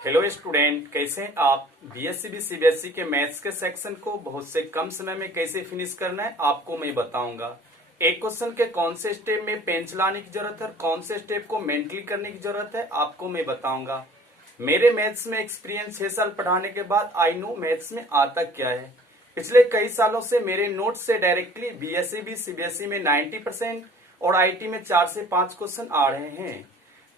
Hello student, कैसे हैं आप। बीएससी सीबीएसई के मैथ्स के सेक्शन को बहुत से कम समय में कैसे फिनिश करना है आपको मैं बताऊंगा। एक क्वेश्चन के कौन से स्टेप में पेन चलाने की जरूरत है, कौन से स्टेप को मेंटली करने की जरूरत है आपको मैं बताऊंगा। मेरे मैथ्स में एक्सपीरियंस 6 साल पढ़ाने के बाद आई नो मैथ्स में आता क्या है। पिछले कई सालों से मेरे नोट्स से डायरेक्टली बीएससी सीबीएसई में 90% और आईटी में 4 से 5 क्वेश्चन आ रहे हैं।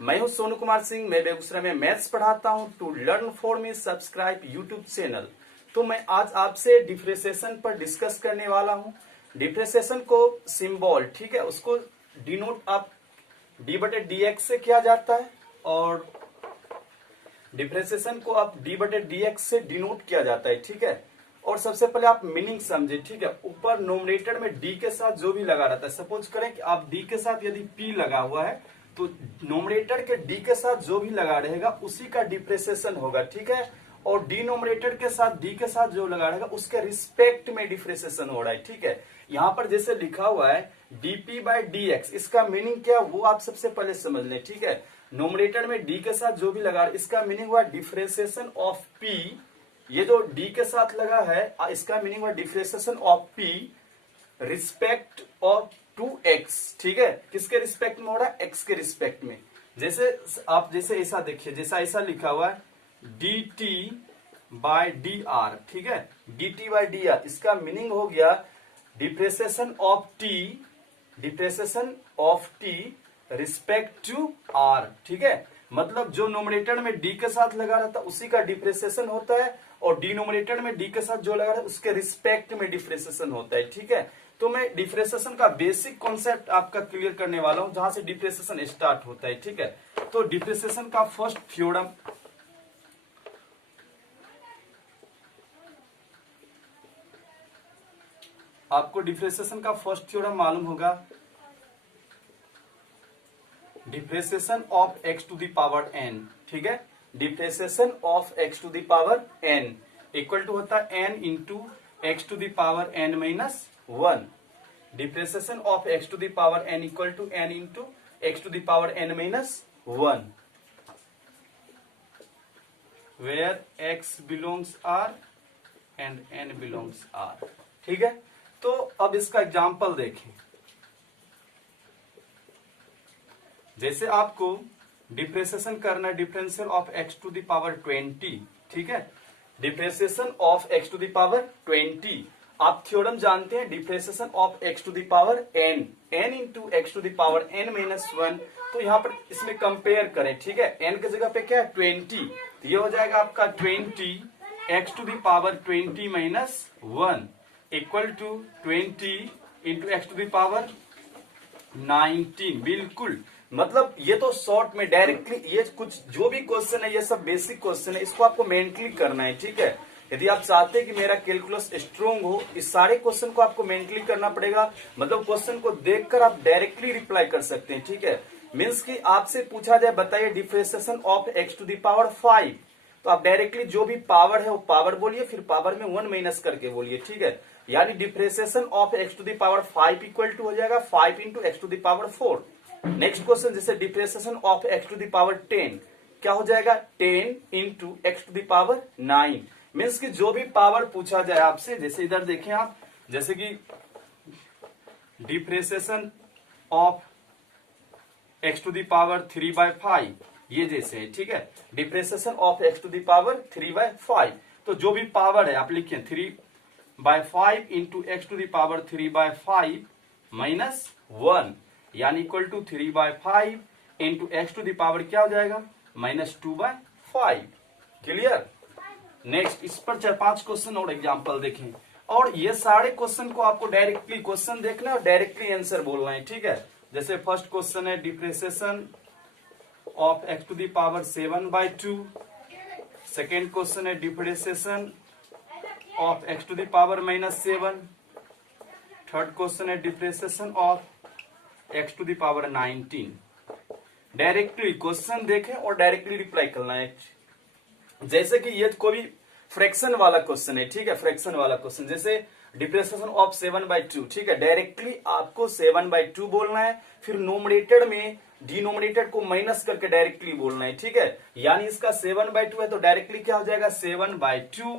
मैं हूं सोनू कुमार सिंह, मैं बेगूसराय में मैथ्स पढ़ाता हूं। To learn for me subscribe YouTube channel. तो मैं आज आपसे डिफ्रेंसिएशन पर डिस्कस करने वाला हूं। डिफ्रेंसिएशन को सिंबल, ठीक है, उसको डिनोट आप d/dx से किया जाता है और डिफ्रेंसिएशन को आप d/dx से डिनोट किया जाता है, ठीक है। और सबसे पहले आप मीनिंग समझे, ठीक है। ऊपर नोमिनेटर में d के साथ जो भी लगा रहता है, सपोज करें कि आप d के साथ यदि p लगा हुआ है तो नोमिनेटर के d के साथ जो भी लगा रहेगा उसी का डिफ्रेंसिएशन होगा, ठीक है। और डिनोमिनेटर के साथ d के साथ जो लगा रहेगा उसके रिस्पेक्ट में डिफ्रेंसिएशन हो रहा है, ठीक है। यहाँ पर जैसे लिखा हुआ है dp/dx, इसका मीनिंग क्या वो आप सबसे पहले समझ लें, ठीक है। नोमिनेटर में d के साथ जो भी लगा इसका मीनिंग हुआ डिफ्रेंसिएशन ऑफ p। ये जो d के साथ लगा है इसका मीनिंग हुआ differentiation of p respect of to x, ठीक है। किसके रिस्पेक्ट में हो रहा है, x के रिस्पेक्ट में। जैसे आप जैसे ऐसा देखिए, जैसा ऐसा लिखा हुआ है dt/dr, ठीक है। dt/dr इसका मीनिंग हो गया differentiation of t respect to r, ठीक है। मतलब जो नोमिनेटर में d के साथ लगा रहता है उसी का डिफ्रेंसिएशन होता है और डिनोमिनेटर में d के साथ जो लगा रहता है उसके रिस्पेक्ट में डिफ्रेंसिएशन होता है, ठीक है। तो मैं डिफ्रेंसिएशन का बेसिक कॉन्सेप्ट आपका क्लियर करने वाला हूं जहां से डिफ्रेंसिएशन स्टार्ट होता है, ठीक है। तो डिफ्रेंसिएशन का फर्स्ट थ्योरम आपको डिफ्रेंसिएशन का फर्स्ट थ्योरम मालूम होगा, differentiation of x to the power n, ठीक है। Differentiation of x to the power n equal to होता है n into x to the power n minus 1। Differentiation of x to the power n equal to n into x to the power n minus 1 where x belongs r and n belongs r, ठीक है। तो अब इसका example देखें। जैसे आपको differentiation करना है differential of x to the power 20, ठीक है। Differentiation of x to the power 20 आप थ्योरम जानते हैं, differentiation of x to the power n into x to the power n minus 1। तो यहाँ पर इसमें कंपेयर करें, ठीक है। n की जगह पे क्या है 20, तो ये हो जाएगा आपका 20 x to the power 20 minus 1 equal to 20 into x to the power 19। बिल्कुल, मतलब ये तो शॉर्ट में डायरेक्टली ये कुछ जो भी क्वेश्चन है ये सब बेसिक क्वेश्चन है, इसको आपको मेंटली करना है, ठीक है। यदि आप चाहते हैं कि मेरा कैलकुलस स्ट्रोंग हो, इस सारे क्वेश्चन को आपको मेंटली करना पड़ेगा। मतलब क्वेश्चन को देखकर आप डायरेक्टली रिप्लाई कर सकते हैं, ठीक है। मीन्स कि आपसे पूछा जाए बताइए differentiation of x to the power 5, तो आप डायरेक्टली जो भी पावर है वो पावर बोलिए, फिर पावर में 1 माइनस करके बोलिए, ठीक है। यानी differentiation of x to the power 5 equal to हो जाएगा 5 into x to the power 4। Next question जैसे differentiation of x to the power 10 क्या हो जाएगा 10 into x to the power 9। Means कि जो भी पावर पूछा जाए आपसे, जैसे इधर देखें आप, जैसे कि differentiation of x to the power 3/5 ये जैसे है, ठीक है। Differentiation of x to the power 3/5, तो जो भी पावर है आप लिखिए 3/5 into x to the power 3/5 minus 1 यानी equal to 3/5 into x to the power क्या हो जाएगा माइनस 2/5। क्लियर। नेक्स्ट इस पर 4-5 क्वेश्चन और एग्जांपल देखें, और ये सारे क्वेश्चन को आपको डायरेक्टली क्वेश्चन देखना है और डायरेक्टली आंसर बोलना है, ठीक है। जैसे फर्स्ट क्वेश्चन है differentiation of x to the power 7/2। Second question है differentiation of x to the power -7। Third question है differentiation of x to the power 19। Directly question देखें और डायरेक्टली रिप्लाई करना है। जैसे कि ये कोई फ्रैक्शन वाला क्वेश्चन है, ठीक है। फ्रैक्शन वाला क्वेश्चन जैसे डिप्रेसेशन ऑफ 7/2, ठीक है। डायरेक्टली आपको 7/2 बोलना है, फिर नोमिनेटेड में डिनोमिनेटेड को माइनस करके डायरेक्टली बोलना है, ठीक है। यानी इसका 7/2 है तो डायरेक्टली क्या हो जाएगा 7/2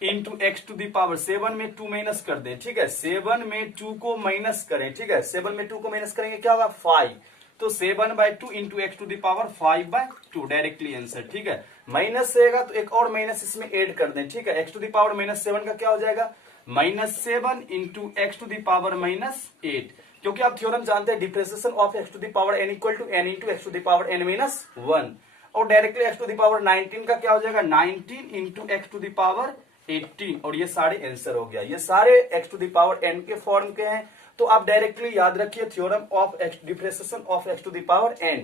into x to the power 7 में 2 माइनस कर दें, ठीक है। 7 में 2 को माइनस करें, ठीक है। 7 में 2 को माइनस करेंगे क्या होगा 5, तो 7/2 into x to the power 5/2 directly answer, ठीक है। माइनस रहेगा तो एक और माइनस इसमें ऐड कर दें, ठीक है। एक्स टू दी पावर -7 का क्या हो जाएगा -7 into x to the power -8, क्योंकि आप थ्योरम जानते हैं differentiation of x to the power n equal to n into x to the power n -1, और directly x to the power 19 का क्या हो जाएगा 19 into x to the power 18, और ये सारे आंसर हो गया। ये सारे x to the power n के फॉर्म के हैं, तो आप डायरेक्टली याद रखिए theorem of differentiation of x to the power n,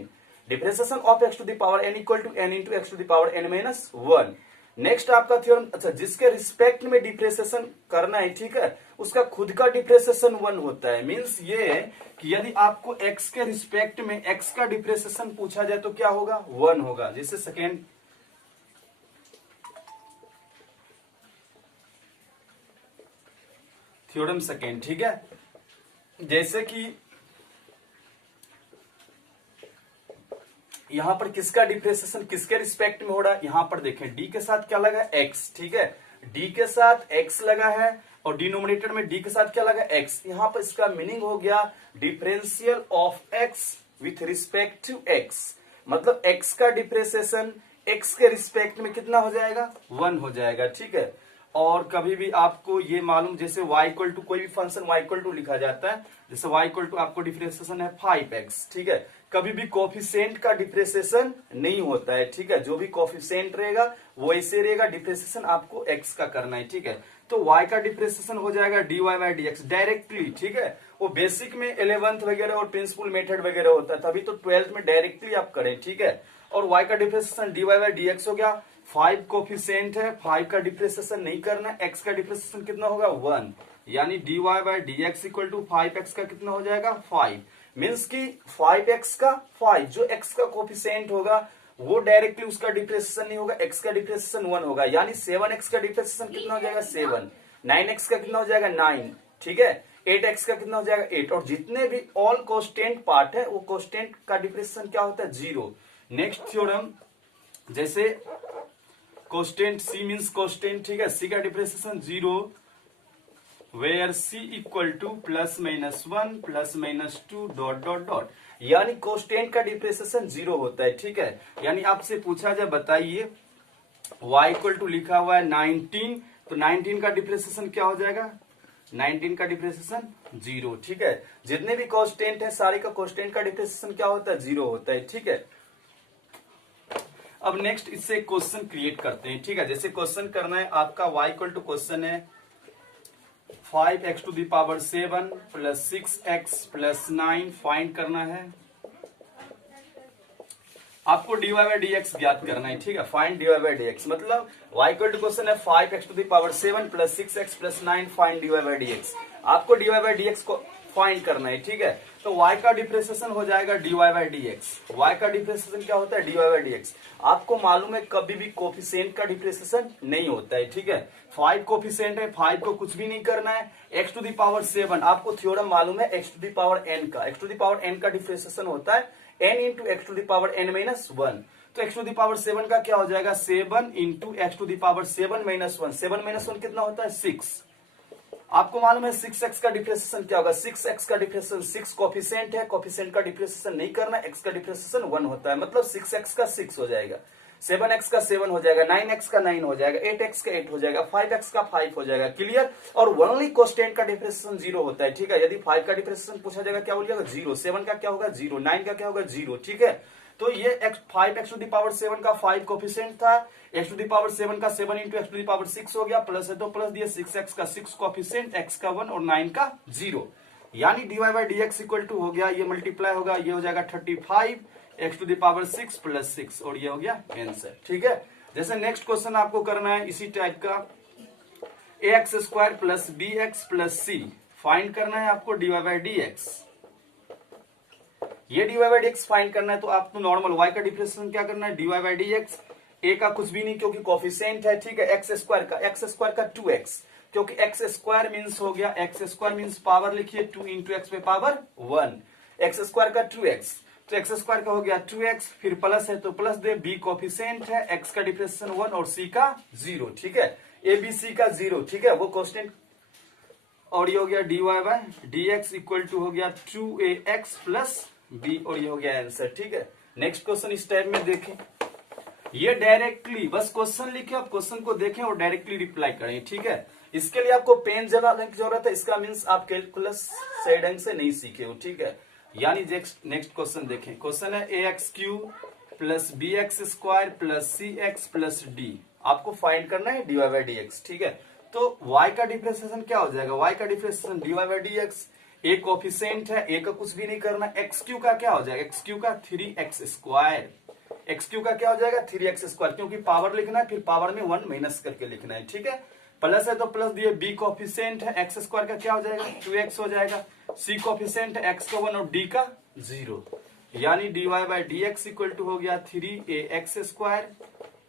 differentiation of x to the power n equal to n into x to the power n -1। Next आपका theorem, अच्छा जिसके रिस्पेक्ट में डिप्रेसेशन करना है, ठीक है, उसका खुद का डिप्रेसेशन 1 होता है। मींस ये कि यदि आपको x के रिस्पेक्ट में x का डिप्रेसेशन पूछा जाए तो क्या होगा 1 होगा। जैसे सेकेंड थ्योरम सेकेंड, ठीक है, जैसे कि यहां पर किसका डिप्रेसेशन किसके रिस्पेक्ट में हो रहा है, यहां पर देखें डी के साथ क्या लगा x, ठीक है, डी के साथ x लगा है और डिनोमिनेटर में डी के साथ क्या लगा x। यहां पर इसका मीनिंग हो गया differential of x with respect to x, मतलब x का डिप्रेसेशन x के रिस्पेक्ट में कितना हो जाएगा 1 हो जाएगा, ठीक है। और कभी भी आपको ये मालूम, जैसे y इक्वल टू कोई भी फंक्शन y इक्वल टू लिखा जाता है, जैसे y इक्वल टू आपको डिफरेंशिएशन है 5x, ठीक है। कभी भी कोफिशिएंट का डिफरेंशिएशन नहीं होता है, ठीक है। जो भी कोफिशिएंट रहेगा वो ऐसे रहेगा, डिफरेंशिएशन आपको x का करना है, ठीक है। तो y का डिफरेंशिएशन हो जाएगा dy/dx डायरेक्टली, ठीक है। वो बेसिक में 11th वगैरह और प्रिंसिपल मेथड वगैरह होता है, तभी तो 12th में डायरेक्टली आप करें, ठीक है। और y का डिफरेंशिएशन dy/dx हो गया, 5 कोफिशिएंट है, 5 का डिफरेंशिएशन नहीं करना, x का डिफरेंशिएशन कितना होगा 1, यानी dy/dx इक्वल टू 5x का कितना हो जाएगा 5। मीन्स की 5x का 5 जो x का कोफिशिएंट होगा वो डायरेक्टली उसका डिफरेंशिएशन नहीं होगा, x का डिफरेंशिएशन 1 होगा, यानी 7x का डिफरेंशिएशन कितना हो जाएगा 7, 9x का कितना हो जाएगा 9, ठीक है, 8x का कितना हो जाएगा 8, और जितने भी ऑल कांस्टेंट पार्ट है वो कांस्टेंट का डिफरेंशिएशन क्या होता है 0। नेक्स्ट थ्योरम, जैसे कांस्टेंट c मींस कांस्टेंट, ठीक है, c का differentiation 0 where c equal to +-1 +-2 dot dot dot, यानी कांस्टेंट का डिफरेंशिएशन 0 होता है, ठीक है। यानी आपसे पूछा जाए बताइए y इक्वल टू लिखा हुआ है 19, तो 19 का डिफरेंशिएशन क्या हो जाएगा 19 का डिफरेंशिएशन 0, ठीक है। जितने भी कांस्टेंट है सारे का कांस्टेंट का डिफरेंशिएशन क्या होता है 0 होता है, ठीक है। अब नेक्स्ट इससे क्वेश्चन क्रिएट करते हैं, ठीक है। जैसे क्वेश्चन करना है आपका y इक्वल टू क्वेश्चन है 5x to the power 7 plus 6x plus 9 find करना है, आपको dy/dx ज्ञात करना है, ठीक है। फाइंड dy/dx मतलब y इक्वल टू क्वेश्चन है 5x to the power 7 plus 6x plus 9 find dy/dx, आपको dy/dx को फाइंड करना है, ठीक है। तो y का डिफरेंशिएशन हो जाएगा dy/dx, y का डिफरेंशिएशन क्या होता है dy/dx। आपको मालूम है कभी भी कोफिशिएंट का डिफरेंशिएशन नहीं होता है, ठीक है। 5 कोफिशिएंट है, 5 को कुछ भी नहीं करना है, x टू दी पावर 7 आपको थ्योरम मालूम है x to the power n का, x to the power n का डिफरेंशिएशन होता है n into x to the power n -1, तो x टू दी पावर 7 का क्या हो जाएगा 7 into x to the power 7 -1, 7 -1 कितना होता है 6। आपको मालूम है 6x का डिफरेंशिएशन क्या होगा, 6x का डिफरेंशिएशन 6 कोफिशिएंट है, कोफिशिएंट का डिफरेंशिएशन नहीं करना, x का डिफरेंशिएशन 1 होता है, मतलब 6x का 6 हो जाएगा, 7x का 7 हो जाएगा, 9x का 9 हो जाएगा, 8x का 8 हो जाएगा, 5x का 5 हो जाएगा, क्लियर। और ओनली कांस्टेंट का डिफरेंशिएशन 0 होता है, ठीक है। यदि 5 का डिफरेंशिएशन पूछा जाएगा क्या बोलिएगा 0, 7 का क्या होगा 0, 9 का क्या होगा 0, ठीक है। तो ये 5x टू दी पावर 7 का 5 कोफिशिएंट था, x टू दी पावर 7 का 7 into x to the power 6 हो गया, प्लस है तो प्लस दिया 6x का 6 कोफिशिएंट, x का 1 और 9 का 0, यानी dy/dx इक्वल टू हो गया, ये मल्टीप्लाई होगा, ये हो जाएगा 35 x to the power 6 plus 6, और ये हो गया आंसर, ठीक है। जैसे नेक्स्ट क्वेश्चन आपको करना है इसी टाइप का, ax² plus bx plus c find करना है आपको dy/dx। ये dy/dx फाइंड करना है तो आपको नॉर्मल y का डिफरेंशिएशन क्या करना है dy/dx, a का कुछ भी नहीं क्योंकि कोफिशिएंट है, ठीक है, x² का 2x, क्योंकि एक्स स्क्वायर मीन्स हो गया, एक्स स्क्वायर मीन्स पावर लिखिए 2 इंटू एक्स पे पावर 1, एक्स स्क्वायर का 2x, तो एक्स स्क्वायर का हो गया 2x, फिर प्लस है तो प्लस दे, बी कोफिशिएंट है, एक्स का डिफरेंशिएशन 1 और सी का 0, ठीक है, ए बी सी का 0, ठीक है, वो क्वेश्चन। और ये हो गया dy by dx equal to हो गया 2ax प्लस b, और ये हो गया आंसर, ठीक है। नेक्स्ट क्वेश्चन इस टाइप में देखें, ये डायरेक्टली बस क्वेश्चन लिखे, आप क्वेश्चन को देखें और डायरेक्टली रिप्लाई करें, ठीक है। इसके लिए आपको पेन जलाने की जरूरत है, इसका मीन्स आप कैलकुलस सही ढंग से नहीं सीखे हो, ठीक है। यानी नेक्स्ट क्वेश्चन देखें, क्वेश्चन है ax³ plus bx² plus cx plus d, आपको फाइंड करना है dy बाय dx, ठीक है। तो y का डिफरेंशिएशन क्या हो जाएगा, y का differentiation dy by dx, a coefficient है, a का कुछ भी नहीं करना, x³ का क्या हो जाएगा, x³ का 3x², x³ का क्या हो जाएगा 3x², क्योंकि पावर लिखना है फिर पावर में 1 माइनस करके लिखना है, ठीक है। प्लस है तो प्लस दिए, b कोफिशिएंट है, x² का क्या हो जाएगा 2x हो जाएगा, c कोफिशिएंट है, x का 1 और d का 0, यानी dy by dx equal to हो गया 3ax²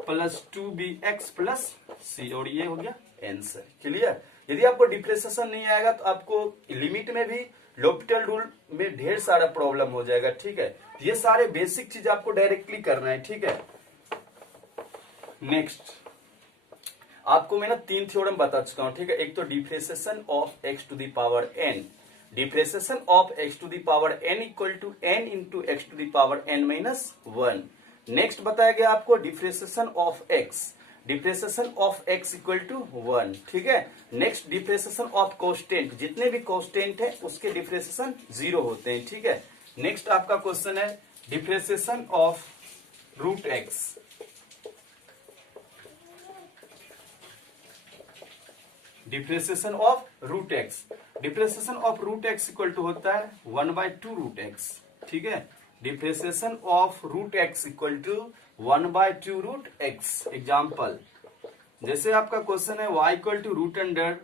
plus 2bx plus c, और ये हो गया आंसर, क्लियर। यदि आपको डिफरेंशिएशन नहीं आएगा तो आपको लिमिट में भी l'Hopital रूल में ढेर सारा प्रॉब्लम हो जाएगा, ठीक है। ये सारे बेसिक चीज आपको डायरेक्टली करना है, ठीक है। नेक्स्ट आपको मैं ना 3 थ्योरम बता चुका हूं, ठीक है। एक तो differentiation of x to the power n, differentiation of x to the power n equal to n into x to the power n minus 1। Next बताया गया आपको differentiation of x, differentiation of x equal to 1, ठीक है। Next differentiation of constant, जितने भी constant है उसके differentiation 0 होते हैं, ठीक है। नेक्स्ट आपका क्वेश्चन है differentiation of root x, differentiation of root x, differentiation of root x equal to होता है 1/2 रूट x, ठीक है। Differentiation of root x equal to 1/2 root x। Example जैसे आपका क्वेश्चन है y equal to root under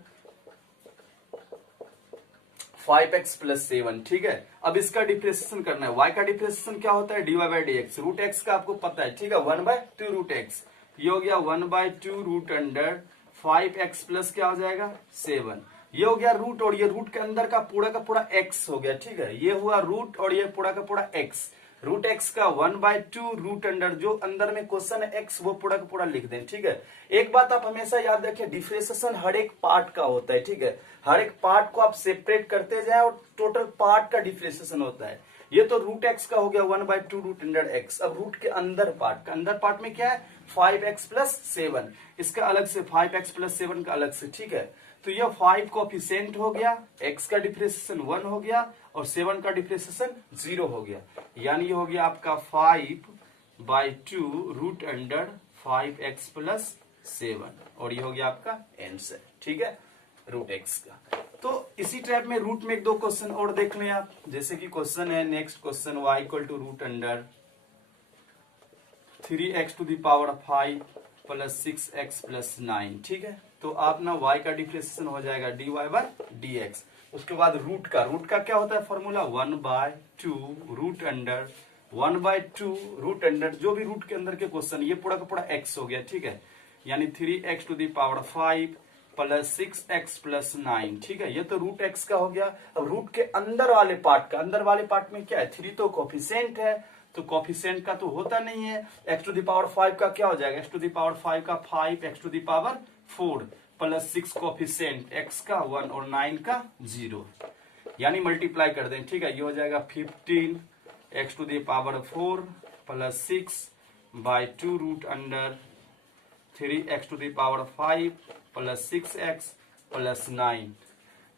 5x plus 7, ठीक है। अब इसका डिफरेंशिएशन करना है, y का डिफरेंशिएशन क्या होता है dy by dx, root x का आपको पता है, ठीक है, 1/2 रूट x, ये हो गया 1/2 रूट अंडर 5x प्लस क्या हो जाएगा 7, ये हो गया रूट, और ये रूट के अंदर का पूरा x हो गया, ठीक है। ये हुआ रूट और ये पूरा का पूरा x, रूट x का 1/2 रूट अंडर, जो अंदर में क्वेश्चन है x वो पूरा का पूरा लिख दें, ठीक है। एक बात आप हमेशा याद रखें, डिफरेंशिएशन हर एक पार्ट का होता है, ठीक है। हर एक पार्ट को आप सेपरेट करते जाए और टोटल पार्ट का डिफरेंशिएशन होता है। ये तो रूट x का हो गया 1/2 रूट अंडर x। अब रूट के अंदर पार्ट का, अंदर पार्ट में क्या है 5x प्लस 7, इसका अलग से 5x प्लस 7 का अलग से, ठीक है। तो ये 5 कोफिशिएंट हो गया, x का डिफरेंशिएशन 1 हो गया और 7 का डिफरेंशिएशन 0 हो गया, यानी ये हो गया आपका 5/2 रूट अंडर 5x प्लस 7, और ये हो गया आपका आंसर, ठीक है, रूट x का। तो इसी टाइप में रूट में 1-2 क्वेश्चन और देख लें आप, जैसे कि क्वेश्चन है next question y equal to root under 3x to the power 5 plus 6x plus 9, ठीक है। तो आप ना y का डिफरेंशिएशन हो जाएगा dy बाय dx, उसके बाद रूट का क्या होता है formula 1/2 root under 1/2 root under, जो भी रूट के अंदर के क्वेश्चन, ये पूरा का पूरा x हो गया, ठीक है, यानी 3x to the power 5 plus 6x plus 9, ठीक है। ये तो रूट x का हो गया। अब रूट के अंदर वाले पार्ट का, अंदर वाले पार्ट में क्या है 3 तो कोफिशिएंट है, तो कोफिशिएंट का तो होता नहीं है, x टू द पावर 5 का क्या हो जाएगा, x टू द पावर 5 का 5x to the power 4 plus 6 coefficient x का 1 और 9 का 0, यानी मल्टीप्लाई कर दें, ठीक है। ये हो जाएगा 15x to the power 4 plus 6/2 root under 3x to the power 5 plus 6x plus 9,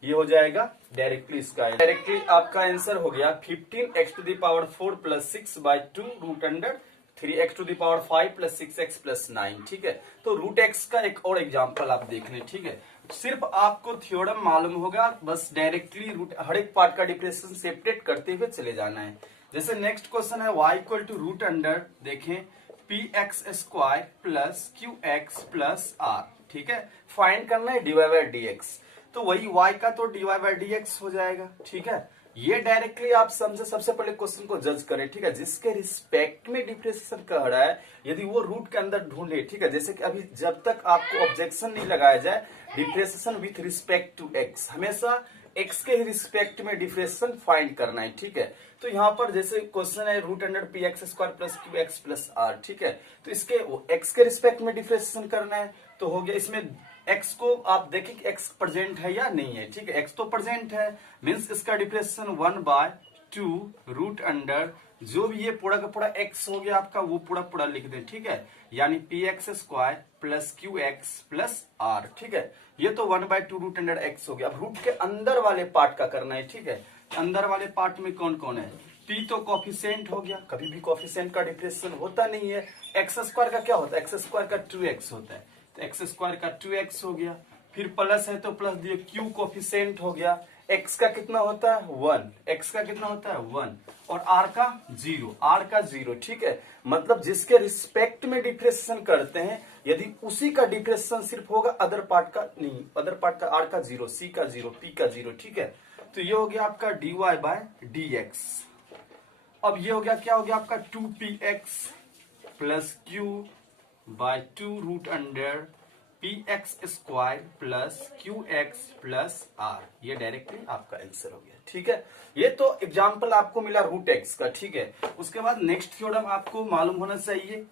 ये हो जाएगा डायरेक्टली इसका, डायरेक्टली आपका आंसर हो गया 15x to the power 4 plus 6/2 root under 3x to the power 5 plus 6x plus 9, ठीक है। तो रूट x का एक और एग्जांपल आप देख लें, ठीक है। सिर्फ आपको थ्योरम मालूम होगा, बस डायरेक्टली रूट हर एक पार्ट का डिफरेंशिएशन सेपरेट करते हुए चले जाना है। जैसे नेक्स्ट क्वेश्चन है y equal to root under, देखें px² plus qx plus r, ठीक है। फाइंड करना है dy बाय dx, तो वही y का तो dy बाय dx हो जाएगा, ठीक है। ये डायरेक्टली आप समझे, सबसे पहले क्वेश्चन को जज करें, ठीक है। जिसके रिस्पेक्ट में डिफ्रेंसिएशन कह रहा है, यदि वो रूट के अंदर ढूंढे, ठीक है। जैसे कि अभी जब तक आपको ऑब्जेक्शन नहीं लगाया जाए, differentiation with respect to x, हमेशा एक्स के ही रिस्पेक्ट में डिफ्रेंसिएशन फाइंड करना है, ठीक है। तो यहाँ पर जैसे क्वेश्चन है root under p x square plus q x plus r, ठीक है। तो इसके एक्स के रिस्पेक्ट में डिफ्रेंसिएशन करना है, तो हो गया। इसमें एक्स को आप देखें कि एक्स प्रेजेंट है या नहीं है, ठीक है। एक्स तो प्रेजेंट है, मीन्स इसका डिफ्रेंसिएशन 1/2 रूट अंडर जो भी ये पूरा का पूरा एक्स हो गया आपका, वो पूरा पूरा लिख दें, ठीक है। यानी p x square plus q x plus r, ठीक है। ये तो 1/2 रूट अंडर एक्स हो गया। अब रूट के अंदर वाले पार्ट का करना है, ठीक है। अंदर वाले पार्ट में कौन कौन है? पी तो कॉफिशिएंट हो गया, कभी भी कॉफिशिएंट का डिफ्रेंसिएशन होता नहीं है। एक्स स्क्वायर का क्या होता है? एक्स स्क्वायर का 2x होता है, तो एक्स स्क्वायर का 2x हो गया। फिर प्लस है तो प्लस दिए, क्यू कोफिशिएंट हो गया। एक्स का कितना होता है? 1। एक्स का कितना होता है? 1। और आर का 0, आर का 0, ठीक है। मतलब जिसके रिस्पेक्ट में डिफ्रेंसिएशन करते हैं, यदि उसी का डिफ्रेंसिएशन सिर्फ होगा, अदर पार्ट का नहीं। अदर पार्ट का आर का 0, सी का 0, पी का 0, ठीक है। तो ये हो गया आपका dy/dx। अब ये हो गया, क्या हो गया आपका 2px plus q/2 root under p x square plus q x plus r. ये डायरेक्टली आपका आंसर हो गया, ठीक है। ये तो एग्जाम्पल आपको मिला रूट एक्स का, ठीक है। उसके बाद नेक्स्ट थ्योरम आपको मालूम होना चाहिए,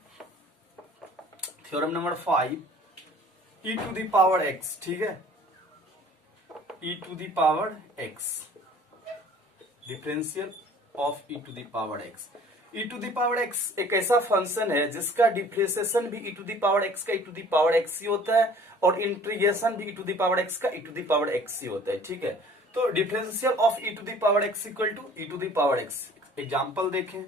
theorem number 5, e to the power x, ठीक है। e to the power x, differential of e to the power x। e to the power x एक ऐसा फंक्शन है जिसका डिफरेंशिएशन भी e to the power x का e to the power x ही होता है, और इंटीग्रेशन भी e to the power x का e to the power x ही होता है, ठीक है। तो differential of e to the power x equal to e to the power x। Example देखें,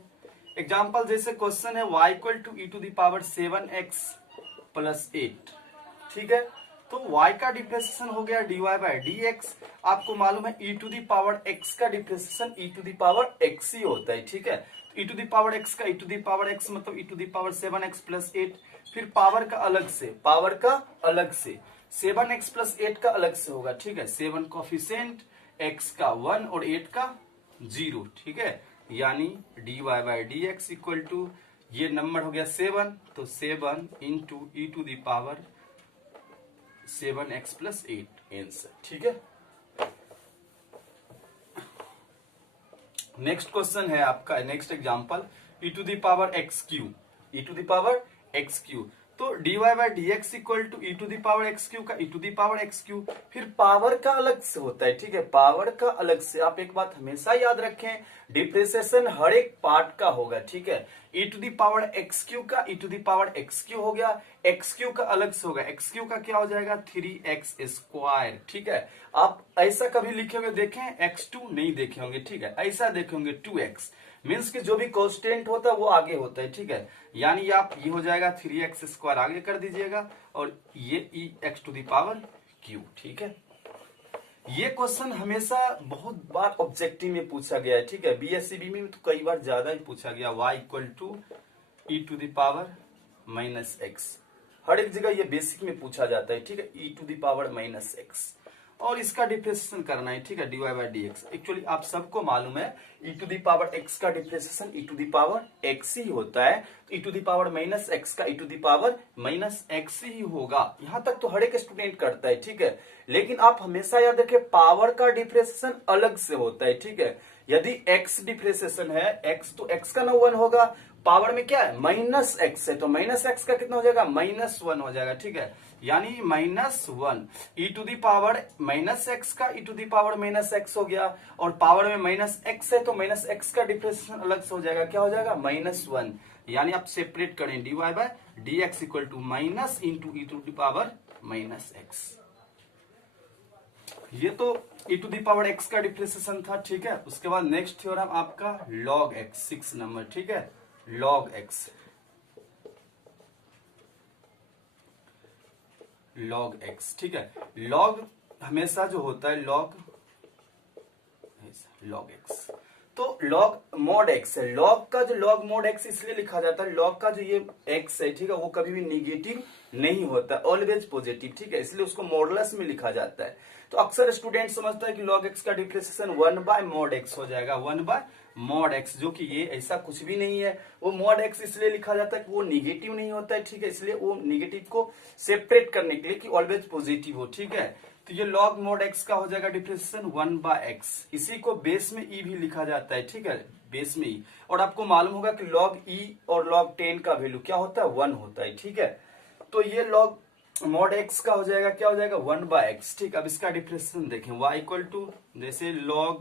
एग्जांपल जैसे क्वेश्चन है y equal to e to the power 7x plus 8, ठीक है। तो y का डिफरेंशिएशन हो गया dy/dx। आपको मालूम है e to the power x का differentiation e to the power x ही होता है, ठीक है। e to the power x का e to the power x मतलब e to the power 7x plus 8। फिर पावर का अलग से, पावर का अलग से 7x प्लस 8 का अलग से होगा, ठीक है। 7 कोफिशिएंट, x का 1 और 8 का 0, ठीक है। यानी dy/dx इक्वल टू, ये नंबर हो गया 7, तो 7 into e to the power 7x plus 8 answer, ठीक है। नेक्स्ट क्वेश्चन है आपका, next example e to the power x q, e to the power x q. तो dy/dx equal to e to the power x q का e to the power x q. फिर power का अलग से होता है, ठीक है। पावर का अलग से, आप एक बात हमेशा याद रखें, डिफरेंशिएशन हर एक पार्ट का होगा, ठीक है। e to the power x q का e to the power x q हो गया, x क्यू का अलग से होगा, x क्यू का क्या हो जाएगा? 3x स्क्वायर, ठीक है। आप ऐसा कभी लिखे हुए देखें? x2 नहीं देखे होंगे, ठीक है। ऐसा देखे होंगे 2x, मीन्स कि जो भी कांस्टेंट होता है वो आगे होता है, ठीक है। यानी आप ये हो जाएगा 3x स्क्वायर आगे कर दीजिएगा, और ये x to the power q, ठीक है। ये क्वेश्चन हमेशा बहुत बार ऑब्जेक्टिव में पूछा गया है, ठीक है। बीएससीबी में तो कई बार ज्यादा ही पूछा गया। y equal to e to the power minus x, हर एक जगह ये बेसिक में पूछा जाता है, ठीक है। E to the power minus x, और इसका डिफरेंशिएशन करना है, ठीक है, dy/dx। एक्चुअली आप सबको मालूम है e to the power x का differentiation e to the power x ही होता है, तो e to the power minus x का e to the power minus x ही होगा। यहां तक तो हर एक स्टूडेंट करता है, ठीक है। लेकिन आप हमेशा याद रखें, पावर का डिफरेंशिएशन अलग से होता है, ठीक है। यदि x डिफरेंशिएशन है x, तो x का ना 1 होगा, पावर में क्या है? माइनस एक्स है, तो माइनस एक्स का कितना हो जाएगा? -1 हो जाएगा, ठीक है। यानी -1 e to the power minus x का e to the power minus x हो गया, और पावर में माइनस एक्स है तो माइनस एक्स का डिफरेंशिएशन अलग से हो जाएगा, क्या हो जाएगा? -1। यानी आप सेपरेट करें, dy/dx equal to minus into e to the power minus x. ये तो e to the power x का डिफरेंशिएशन था, ठीक है। उसके बाद नेक्स्ट थ्योरम आपका log x, 6 नंबर, ठीक है। log x, log x, ठीक है। log हमेशा जो होता है log x, तो लॉग मॉड एक्स है, लॉग का जो लॉग मॉड एक्स इसलिए लिखा जाता है, लॉग का जो ये एक्स है, ठीक है, वो कभी भी निगेटिव नहीं होता, ऑलवेज पॉजिटिव, ठीक है, इसलिए उसको मॉडुलस में लिखा जाता है। तो अक्सर स्टूडेंट समझता है कि लॉग एक्स का डिफरेंशिएशन 1/mod x हो जाएगा, 1/mod x, जो कि ये ऐसा कुछ भी नहीं है। वो mod x इसलिए लिखा जाता है कि वो निगेटिव नहीं होता है, ठीक है, इसलिए वो निगेटिव को सेपरेट करने के लिए कि ऑलवेज पॉजिटिव हो, ठीक है। तो ये log mod x का हो जाएगा डिफरेंशिएशन 1/x। इसी को बेस में e भी लिखा जाता है, ठीक है, बेस में e। और आपको मालूम होगा कि log e और log 10 का वैल्यू क्या होता है, 1 होता है, ठीक है। तो ये log mod x का हो जाएगा, क्या हो जाएगा, 1/x, ठीक। अब इसका डिफरेंशिएशन देखें, y इक्वल टू, जैसे log,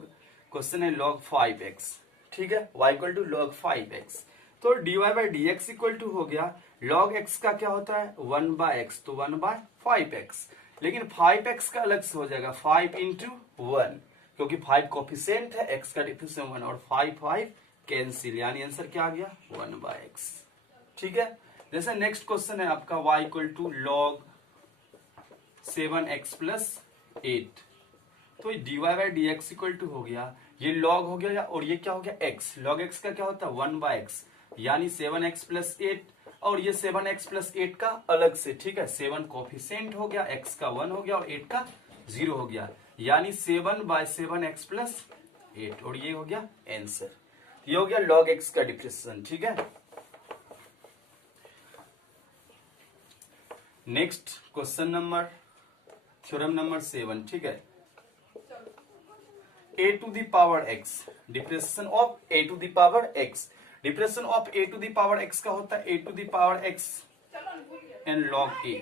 क्वेश्चन है log 5x, ठीक है, y equal to log 5x। तो dy/dx इक्वल टू हो गया, log x का क्या होता है, 1/x, तो 1/5x। लेकिन 5x का अलग से हो जाएगा, 5 इंटू 1, क्योंकि 5 कोफिशिएंट है, x का डिफरेंशिएशन 1, और 5 कैंसिल, यानी आंसर क्या आ गया, 1/x, ठीक है। जैसे नेक्स्ट क्वेश्चन है आपका y equal to log 7x plus 8। तो dy/dx इक्वल टू हो गया, ये log हो गया और ये क्या हो गया, x, log x का क्या होता है, 1/x, यानी 7x प्लस 8, और ये 7x प्लस 8 का अलग से, ठीक है, 7 कोफिशिएंट हो गया, x का 1 हो गया और 8 का 0 हो गया, यानी 7/7x प्लस 8, और ये हो गया आंसर। ये हो गया log x का डिफरेंशिएशन, ठीक है। Next question number, theorem number 7, ठीक है। a to the power x, differentiation of a to the power x, differentiation of a to the power x का होता है a to the power x and log a,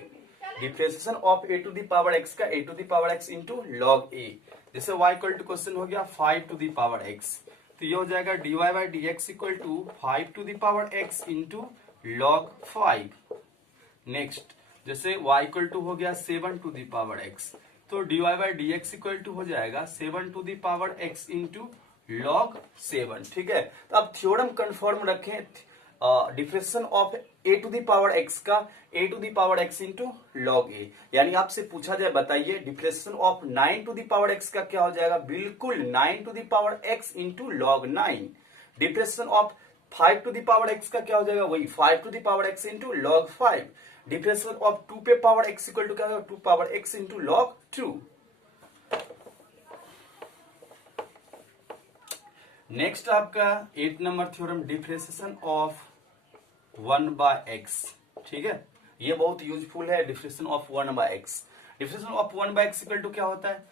differentiation of a to the power x का a to the power x into log a। जैसे y equal to question हो गया 5 to the power x, तो ये हो जाएगा dy/dx equal to 5 to the power x into log 5। Next, जैसे y equal to हो गया 7 टू द पावर x, तो dy/dx इक्वल टू हो जाएगा 7 to the power x into log 7, ठीक है। तो अब थ्योरम कंफर्म रखें, differentiation of a to the power x का a to the power x into log a, यानी आपसे पूछा जाए, बताइए differentiation of 9 to the power x का क्या हो जाएगा, बिल्कुल 9 to the power x into log 9। Differentiation of 5 to the power x का क्या हो जाएगा, वही 5 to the power x into log 5। Differentiation of 2 पे पावर x इक्वल टू क्या होगा, 2 power x into log 2। Next आपका 8 number theorem, differentiation of 1/x, ठीक है, ये बहुत यूजफुल है, differentiation of 1/x। Differentiation of 1/x equal to क्या होता है,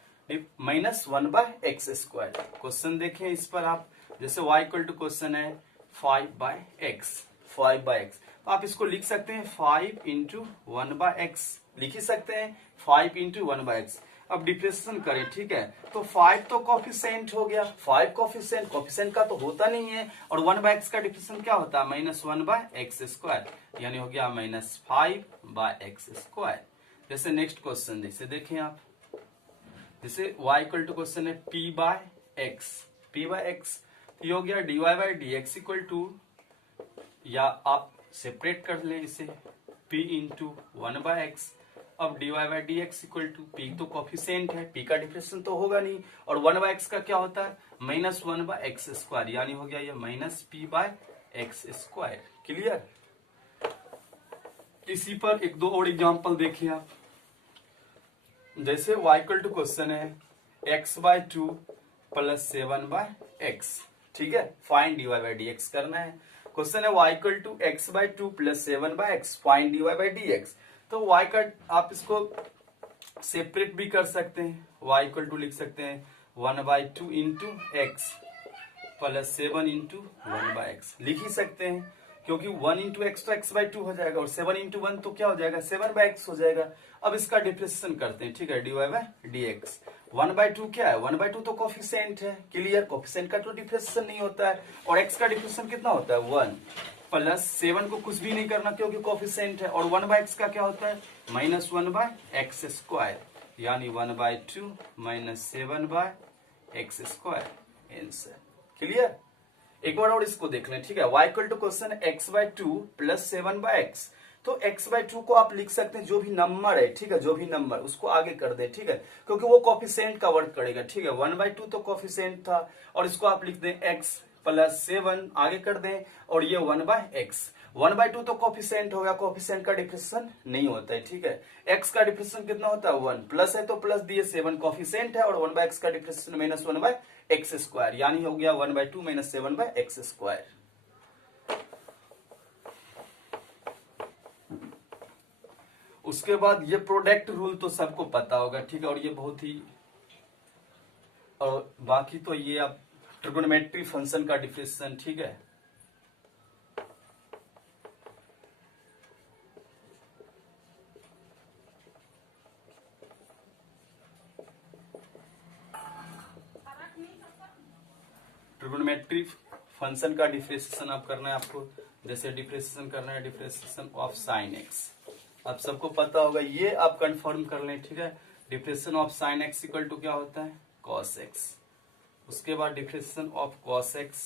-1/x²। क्वेश्चन देखें इस पर आप, जैसे y इक्वल टू क्वेश्चन है 5/x, 5/x, तो आप इसको लिख सकते हैं 5 इंटू 1/x, लिख ही सकते हैं 5 इंटू 1/x। अब डिफरेंशिएशन करें, ठीक है, तो 5 तो कोफिशिएंट हो गया, 5 कोफिशिएंट का तो होता नहीं है, और 1/x का डिफरेंशिएशन क्या होता है, -1/x², यानी हो गया -5/x²। जैसे नेक्स्ट क्वेश्चन जैसे देखें आप, जैसे y इक्वल टू क्वेश्चन है p/x, तो ये हो गया dy/dx इक्वल टू, या आप सेपरेट कर लें इसे, p इंटू 1/x। अब dy/dx इक्वल टू, p तो कोफिशिएंट है, p का डिफरेंशिएशन तो होगा नहीं, और 1/x का क्या होता है, -1/x², यानी हो गया ये -p/x²। क्लियर। इसी पर एक दो और एग्जांपल देखिए आप, जैसे y इक्वल टू क्वेश्चन है x/2 प्लस 7/x, ठीक है, फाइंड dy/dx करना है। क्वेश्चन है y equal to x/2 plus 7/x, find dy/dx। तो y का आप इसको सेपरेट भी कर सकते हैं, y इक्वल टू लिख सकते हैं 1/2 into x plus 7 into 1/x, लिख ही सकते हैं, क्योंकि 1 इंटू एक्स तो x/2 हो जाएगा, और 7 इंटू 1 तो क्या हो जाएगा, 7/x हो जाएगा। अब इसका डिफरेंशिएशन करते हैं, ठीक है, dy/dx। 1/2 क्या है, 1/2 तो कोफिशिएंट है, क्लियर, कोफिशिएंट का तो डिफरेंशिएशन नहीं होता है, और x का डिफरेंशिएशन कितना होता है, 1, प्लस 7 को कुछ भी नहीं करना क्योंकि कोफिशिएंट है, और 1/x का क्या होता है, -1/x², यानी 1/2 -7/x², आंसर। क्लियर। एक बार और इसको देख लें, ठीक है, y equal to question x/2 plus 7/x, तो x/2 को आप लिख सकते हैं जो भी नंबर है, ठीक है, जो भी नंबर उसको आगे कर दे, ठीक है, क्योंकि वो कोफिशिएंट का वर्क करेगा, ठीक है। 1/2 तो कोफिशिएंट था और इसको आप लिख दें x + 7 आगे कर दें और ये 1/x। 1/2 तो कोफिशिएंट होगा, कोफिशिएंट का डिफरेंशिएशन नहीं होता है, ठीक है। x का डिफरेंशिएशन कितना होता है 1, प्लस है तो प्लस दिए 7 कोफिशिएंट है और 1/x का डिफरेंशिएशन -1/x², यानी हो गया 1/2 - 7/x²। उसके बाद ये प्रोडक्ट रूल तो सबको पता होगा, ठीक है, और ये बहुत ही, और बाकी तो ये आप ट्रिगोनोमेट्री फंक्शन का डिफरेंशिएशन, ठीक है। ट्रिगोनोमेट्री फंक्शन का डिफरेंशिएशन आप करना है आपको, जैसे डिफरेंशिएशन करना है डिफरेंशिएशन ऑफ साइन एक्स, आप सबको पता होगा, ये आप कंफर्म कर लें, ठीक है। Differentiation of sine x equal to क्या होता है कॉस एक्स। उसके बाद differentiation of cos x,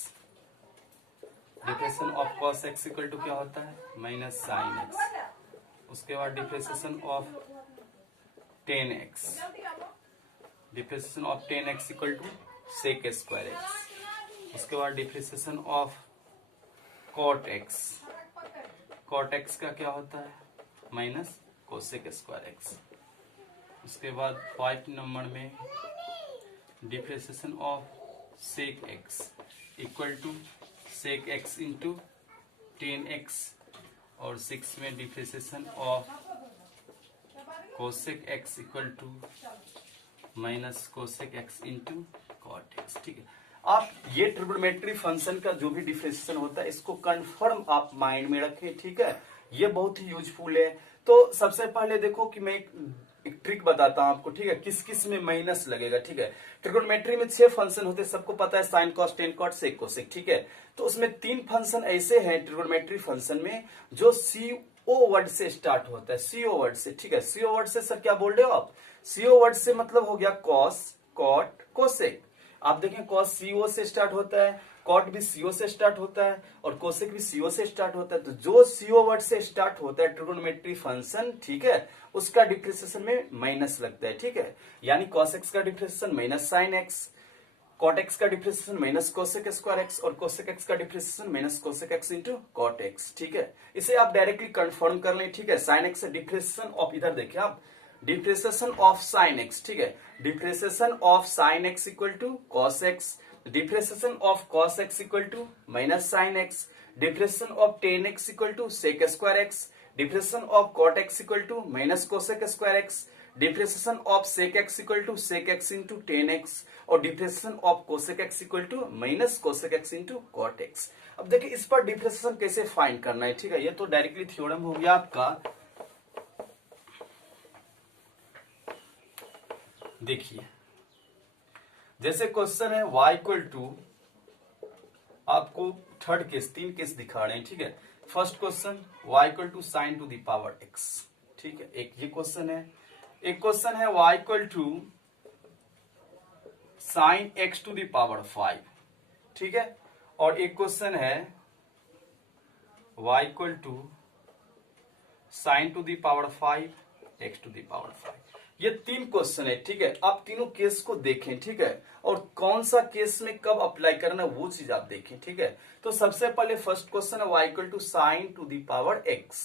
differentiation of cos x equal to क्या होता है माइनस साइन एक्स। उसके बाद differentiation of tan x, differentiation of tan x equal to sec square x. उसके बाद differentiation of cot x, cot x का क्या होता है माइनस कोसेक स्क्वायर एक्स। उसके बाद 5 नंबर में differentiation of sec x equal to sec x into tan x, और 6 में differentiation of cosec x equal to minus cosec x into cot x, ठीक है। आप ये ट्रिगोनोमेट्री फंक्शन का जो भी डिफरेंशिएशन होता है इसको कंफर्म आप माइंड में रखें, ठीक है, ये बहुत ही यूजफुल है। तो सबसे पहले देखो कि मैं एक ट्रिक बताता हूं आपको, ठीक है, किस किस में माइनस लगेगा, ठीक है। ट्रिगोनोमेट्री में 6 फंक्शन होते हैं, सबको पता है, sine cos tan cot sec cosec, ठीक है। तो उसमें 3 फंक्शन ऐसे हैं ट्रिगोनोमेट्री फंक्शन में जो CO वर्ड से स्टार्ट होता है, CO वर्ड से, ठीक है। CO वर्ड से सर क्या बोल रहे हो आप, CO वर्ड से मतलब हो गया कॉस कॉट कोसेक। आप देखें कॉस CO से स्टार्ट होता है, कॉट भी CO से स्टार्ट होता है और कोसेक भी CO से स्टार्ट होता है। तो जो CO वर्ड से स्टार्ट होता है ट्रिगोनोमेट्री फंक्शन, ठीक है, उसका डिफरेंशिएशन में माइनस लगता है, ठीक है। यानी कॉस एक्स का differentiation minus sine x, cot x का differentiation minus cosec square x और कोसेक एक्स का differentiation minus cosec x into cot x, ठीक है। इसे आप डायरेक्टली कंफर्म कर लें, ठीक है। साइन एक्स से डिफरेंशिएशन ऑफ, इधर देखिए आप, डिफरेंशिएशन ऑफ साइन एक्स, ठीक है, differentiation of sine x equal to cos x, differentiation of cos x equal to minus sine x, differentiation of tan x equal to sec square x, differentiation of cot x equal to minus cosec square x, differentiation of sec x equal to sec x into tan x और differentiation of cosec x equal to minus cosec x into cot x. अब देखिए इस पर differentiation कैसे find करना है, ठीक है, ये तो डायरेक्टली थ्योरम हो गया आपका। देखिए जैसे क्वेश्चन है y इक्वल टू, आपको थर्ड केस, 3 केस दिखा रहे हैं, ठीक है। First question y equal to sine to the power x, ठीक है, एक ये क्वेश्चन है। एक क्वेश्चन है y equal to sine x to the power 5, ठीक है, और एक क्वेश्चन है y equal to sine to the power 5 x to the power 5। ये 3 क्वेश्चन है, ठीक है। आप तीनों केस को देखें, ठीक है, और कौन सा केस में कब अप्लाई करना वो चीज आप देखें, ठीक है। तो सबसे पहले फर्स्ट क्वेश्चन है y equal to sine to the power x।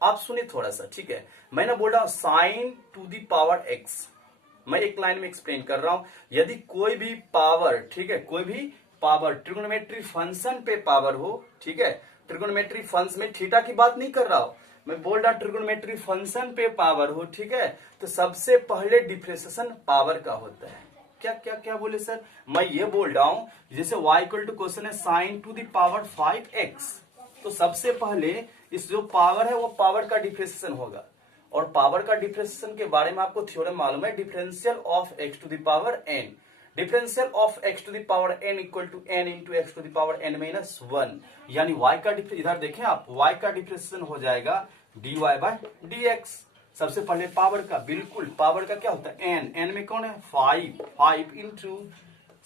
आप सुनिए थोड़ा सा, ठीक है, मैंने बोल रहा हूं sign to the power x, मैं एक लाइन में एक्सप्लेन कर रहा हूं। यदि कोई भी पावर, ठीक है, कोई भी पावर ट्रिगोनोमेट्री फंक्शन पे पावर हो, ठीक है, ट्रिगोनोमेट्री फंक्शन में थीटा की बात नहीं कर रहा हूं, मैं बोल रहा ट्रिगोनोमेट्री फंक्शन पे पावर हो, ठीक है, तो सबसे पहले डिफरेंशिएशन पावर का होता है। क्या क्या क्या बोले सर, मैं ये बोल रहा हूं जैसे y इक्वल टू क्वेश्चन है sign to the power 5x, तो सबसे पहले इस जो पावर है वो पावर का डिफरेंशिएशन होगा, और पावर का डिफरेंशिएशन के बारे में आपको थ्योरम मालूम है, differential of x to the power n, differential of x to the power n equal to n into x to the power n minus 1, यानी y का इधर देखें आप, y का डिफरेंशिएशन हो जाएगा dy बाय dx। सबसे पहले पावर का, बिल्कुल पावर का क्या होता है n में कौन है 5 into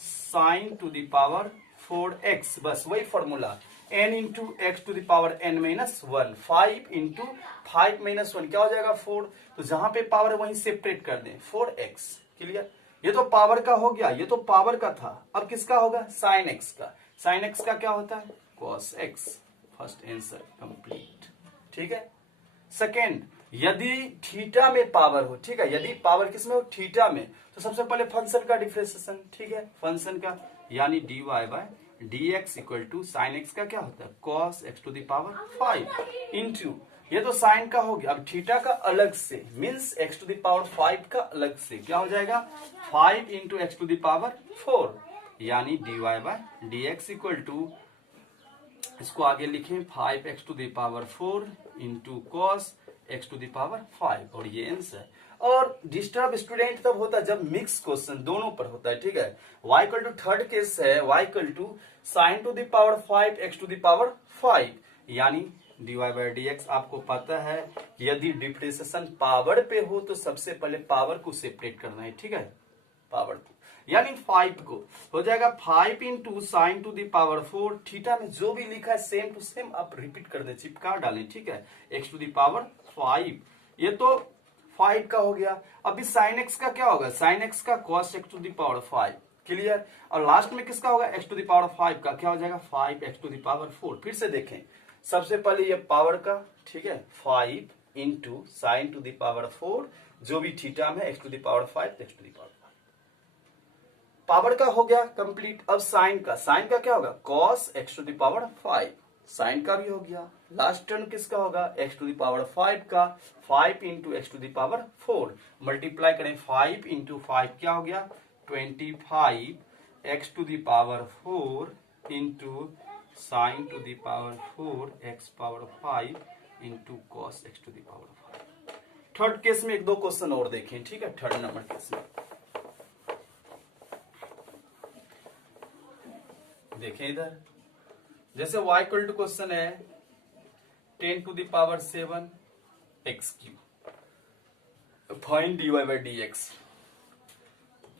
sine to the power 4x, बस वही formula n into x to the power n minus 1, 5 into 5 minus 1 क्या हो जाएगा 4। तो जहां पे पावर है वहीं सेपरेट कर दें 4x। क्लियर, ये तो पावर का हो गया, ये तो पावर का था। अब किसका होगा, साइन एक्स का। साइन एक्स का क्या होता है, cos x. First answer complete. ठीक है। सेकेंड, यदि थीटा में पावर हो, ठीक है, यदि पावर किसमें हो, थीटा में, तो सबसे पहले फंक्शन का डिफरेंशिएशन, ठीक है, फंक्शन का, यानी dy by dx equal to sine x का क्या होता है, cos x to the power 5 into, ये तो साइन का हो गया, अब थीटा का अलग से, means x to the power 5 का अलग से क्या हो जाएगा 5 into x to the power 4, यानी dy by dx equal to, इसको आगे लिखें 5x to the power 4 into cos x to the power 5, और ये आंसर। और डिस्टर्ब स्टूडेंट तब होता है जब मिक्स क्वेश्चन दोनों पर होता है। ठीक है, y equal to third case है, y equal to sine to the power 5 x to the power 5, यानी dy बाय dx। आपको पता है यदि डिफरेंशिएशन पावर पे हो तो सबसे पहले पावर को सेपरेट करना है। ठीक है, पावर को, यानी 5 को हो जाएगा 5 into sine to the power 4, theta में जो भी लिखा है सेम टू सेम आप रिपीट कर दे, चिपका डालें। ठीक है, एक्स टू द पावर 5, ये तो 5 का हो गया। अभी साइन एक्स का क्या होगा, साइन एक्स का cos x to the power 5। Clear, और लास्ट में किसका होगा, एक्स टू द पावर 5 का क्या हो जाएगा 5 एक्स टू द पावर 4। फिर से देखें, सबसे पहले ये पावर का, ठीक है, 5 into sine to the power 4, जो भी थीटा में x to the power 5 x to the power 5, power का हो गया कंप्लीट। अब साइन का, साइन का क्या होगा cos x to the power 5, sine का भी हो गया। लास्ट टर्म किसका होगा, एक्स टू द पावर 5 का, 5 into x to the power 4, multiply करें 5 इंटू 5 क्या हो गया 25 x to the power 4 into sine to the power 4 x power 5 into cos x to the power 5। Third case में एक दो क्वेश्चन और देखें। ठीक है, थर्ड नंबर केस में देखें, इधर जैसे y इक्वल टू क्वेश्चन है 10 to the power 7 x cube, find dy by dx।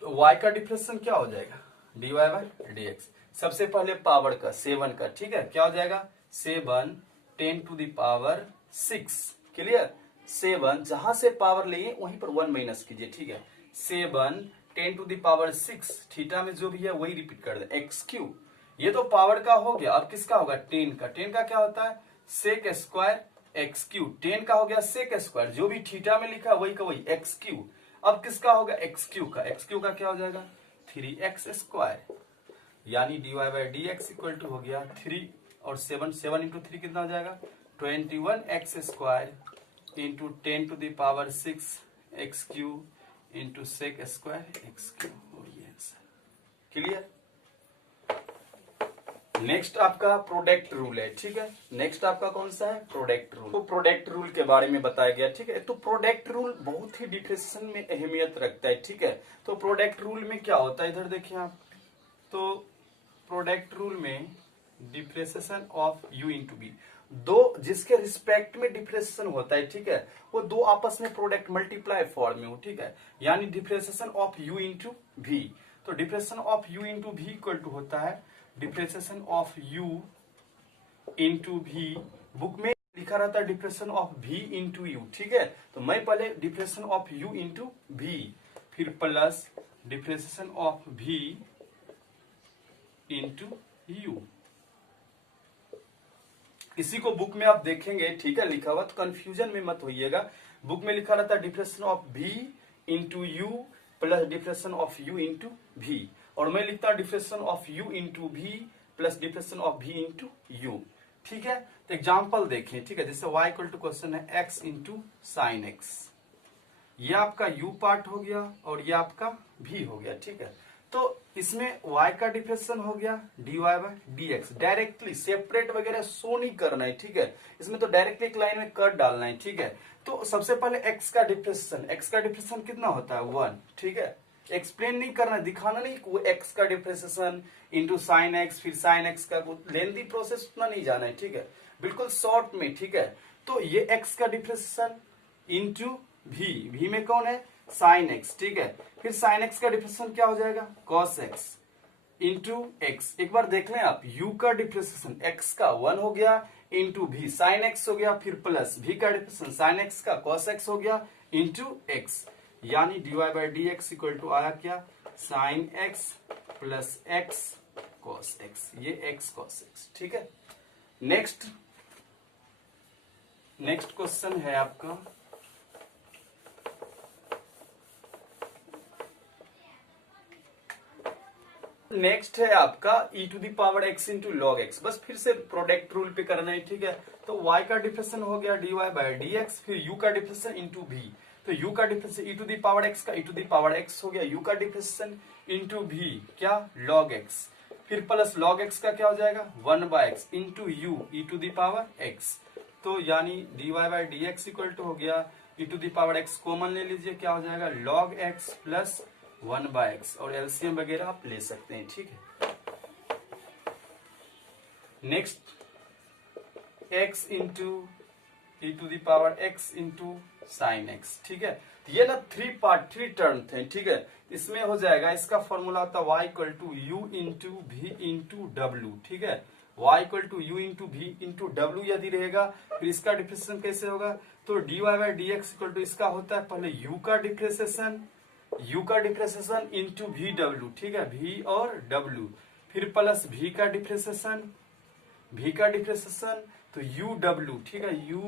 y का डिफरेंशिएशन क्या हो जाएगा dy बाय dx। सबसे पहले पावर का 7 का, ठीक है, क्या हो जाएगा 7 10 टू द पावर 6। क्लियर, 7 जहां से पावर लिए वहीं पर 1 माइनस कीजिए। ठीक है, 7 10 टू द पावर 6, थीटा में जो भी है वही रिपीट कर दे, एक्स क्यू। ये तो पावर का हो गया, अब किसका होगा 10 का। 10 का क्या होता है सेक स्क्वायर एक्स क्यू, 10 का हो गया सेक स्क्वायर, जो भी थीटा में लिखा वही का वही एक्स क्यू। अब किसका होगा एक्स क्यू का, एक्स क्यू का क्या हो जाएगा 3x स्क्वायर, यानी dy by dx equal to हो गया 3 और 7, 7 इंटू 3 कितना हो जाएगा 21x square into 10 to the power 6 x cube into sec square x cube, और ये आंसर। क्लियर, नेक्स्ट आपका प्रोडक्ट रूल है। ठीक है, नेक्स्ट आपका कौन सा है प्रोडक्ट रूल। तो प्रोडक्ट रूल के बारे में बताया गया। ठीक है, तो प्रोडक्ट रूल बहुत ही डिफरेंशिएशन में अहमियत रखता है। ठीक है, तो प्रोडक्ट रूल में क्या होता है, इधर देखिए आप, तो प्रोडक्ट रूल में differentiation of u into v, दो जिसके रिस्पेक्ट में डिफरेंशिएशन होता है, ठीक है, वो दो आपस में प्रोडक्ट मल्टीप्लाई फॉर्म में हो। ठीक है, यानी डिफरेंशिएशन ऑफ u इंटू भी। तो डिफरेंशिएशन ऑफ u इंटू भी इक्वल टू होता है डिफरेंशिएशन ऑफ u इंटू भी, बुक में लिखा रहता है differentiation of v into you. ठीक है, तो मैं पहले differentiation of u into v, फिर plus differentiation of v into u। इसी को बुक में आप देखेंगे, ठीक है, लिखा हुआ, तो कंफ्यूजन में मत होइएगा। बुक में लिखा रहता है differentiation of v into you plus differentiation of u into v, और मैं लिखता हूं differentiation of u into v plus differentiation of v into u। ठीक है, तो एग्जाम्पल देखें। ठीक है, जैसे y इक्वल टू क्वेश्चन है x इंटू साइन एक्स, ये आपका u पार्ट हो गया और ये आपका v हो गया। ठीक है, तो इसमें y का डिफरेंशिएशन हो गया dy by dx, directly separate वगैरह शो नहीं करना है। ठीक है, इसमें तो डायरेक्टली एक लाइन में कट डालना है। ठीक है, तो सबसे पहले x का डिफरेंशिएशन कितना होता है 1। ठीक है, एक्सप्लेन नहीं करना, दिखाना नहीं वो x का डिफरेंशिएशन इंटू साइन एक्स, फिर साइन एक्स का लेंथी प्रोसेस उतना नहीं जाना है। ठीक है, बिल्कुल शॉर्ट में। ठीक है, तो ये x का डिफरेंशिएशन इंटू v में कौन है साइन एक्स। ठीक है, फिर साइन एक्स का डिफरेंशिएशन क्या हो जाएगा कॉस एक्स, इंटू एक्स। एक बार देख लें आप, u का डिप्रेसिएशन x का 1 हो गया इंटू भी साइन एक्स हो गया, फिर प्लस v का डिप्रेसिएशन साइन एक्स का कॉस एक्स हो गया इंटू एक्स, यानी dy by d x equal to आया क्या, sine x plus x cos x, ये एक्स कॉस एक्स। ठीक है, नेक्स्ट क्वेश्चन है आपका नेक्स्ट है आपका e to the power x into log x. बस फिर से प्रोडक्ट रूल पे करना है। ठीक है, तो y का डिफरेंशियल हो गया dy बाई डी एक्स, फिर u का डिफरेंशियल इंटू v, तो u का differential e to the power x का e to the power x हो गया, u का डिफरेंशियल इंटू v क्या लॉग x, फिर प्लस लॉग x का क्या हो जाएगा 1 by x into u e to the power x, तो यानी dy by d x equal to हो गया e to the power x common ले लीजिए, क्या हो जाएगा log x plus 1 by x, और एलसीएम वगैरह आप ले सकते हैं। ठीक है, next x into e to the power x into sine x. ठीक है, ये ना थ्री टर्म थे। ठीक है, इसमें हो जाएगा, इसका फॉर्मूला होता है y equal to u into v into डब्ल्यू। ठीक है, y equal to u into v into डब्ल्यू यदि रहेगा, फिर इसका डिफरेंशिएशन कैसे होगा, तो dy by d x equal to इसका होता है पहले u का डिफरेंशिएशन इंटू भी डब्ल्यू। ठीक है, v और w, फिर प्लस v का डिफरेंशिएशन तो u w। ठीक है, u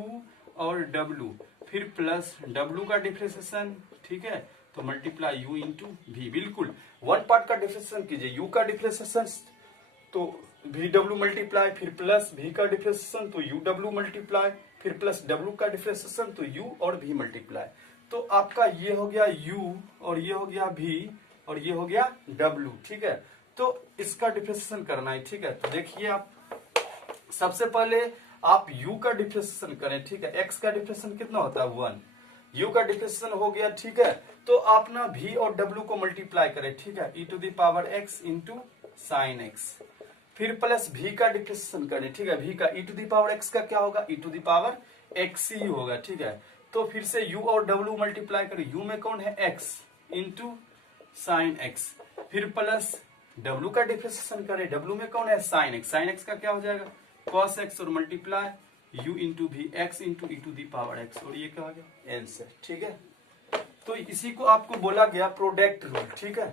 और w, फिर प्लस w का डिफरेंशिएशन। ठीक है, तो मल्टीप्लाई u इंटू v। बिल्कुल वन पार्ट का डिफरेंशिएशन कीजिए, u का डिफरेंशिएशन तो भी डब्ल्यू मल्टीप्लाई, फिर प्लस v का डिफरेंशिएशन तो यू डब्ल्यू मल्टीप्लाई, फिर प्लस w का डिफरेंशिएशन तो u और v मल्टीप्लाई, तो आपका ये हो गया u और ये हो गया v और ये हो गया w। ठीक है, तो इसका डिफरेंशिएशन करना है। ठीक है, तो देखिए आप सबसे पहले आप u का डिफरेंशिएशन करें। ठीक है, x का डिफरेंशिएशन कितना होता है 1, u का डिफरेंशिएशन हो गया। ठीक है, तो आप ना v और w को मल्टीप्लाई करें। ठीक है, e to the power x into sine x, फिर प्लस v का डिफरेंशिएशन करें। ठीक है, v का e to the power x का क्या होगा e to the power x ही होगा। ठीक है, तो फिर से u और w मल्टीप्लाई करें, u में कौन है x इंटू साइन एक्स, फिर प्लस w का डिफरेंशिएशन करें, w में कौन है साइन x का क्या हो जाएगा cos x, और multiply u into v x into e to the power x, और ये क्या हो गया आंसर। ठीक है, तो इसी को आपको बोला गया प्रोडक्ट रूल। ठीक है,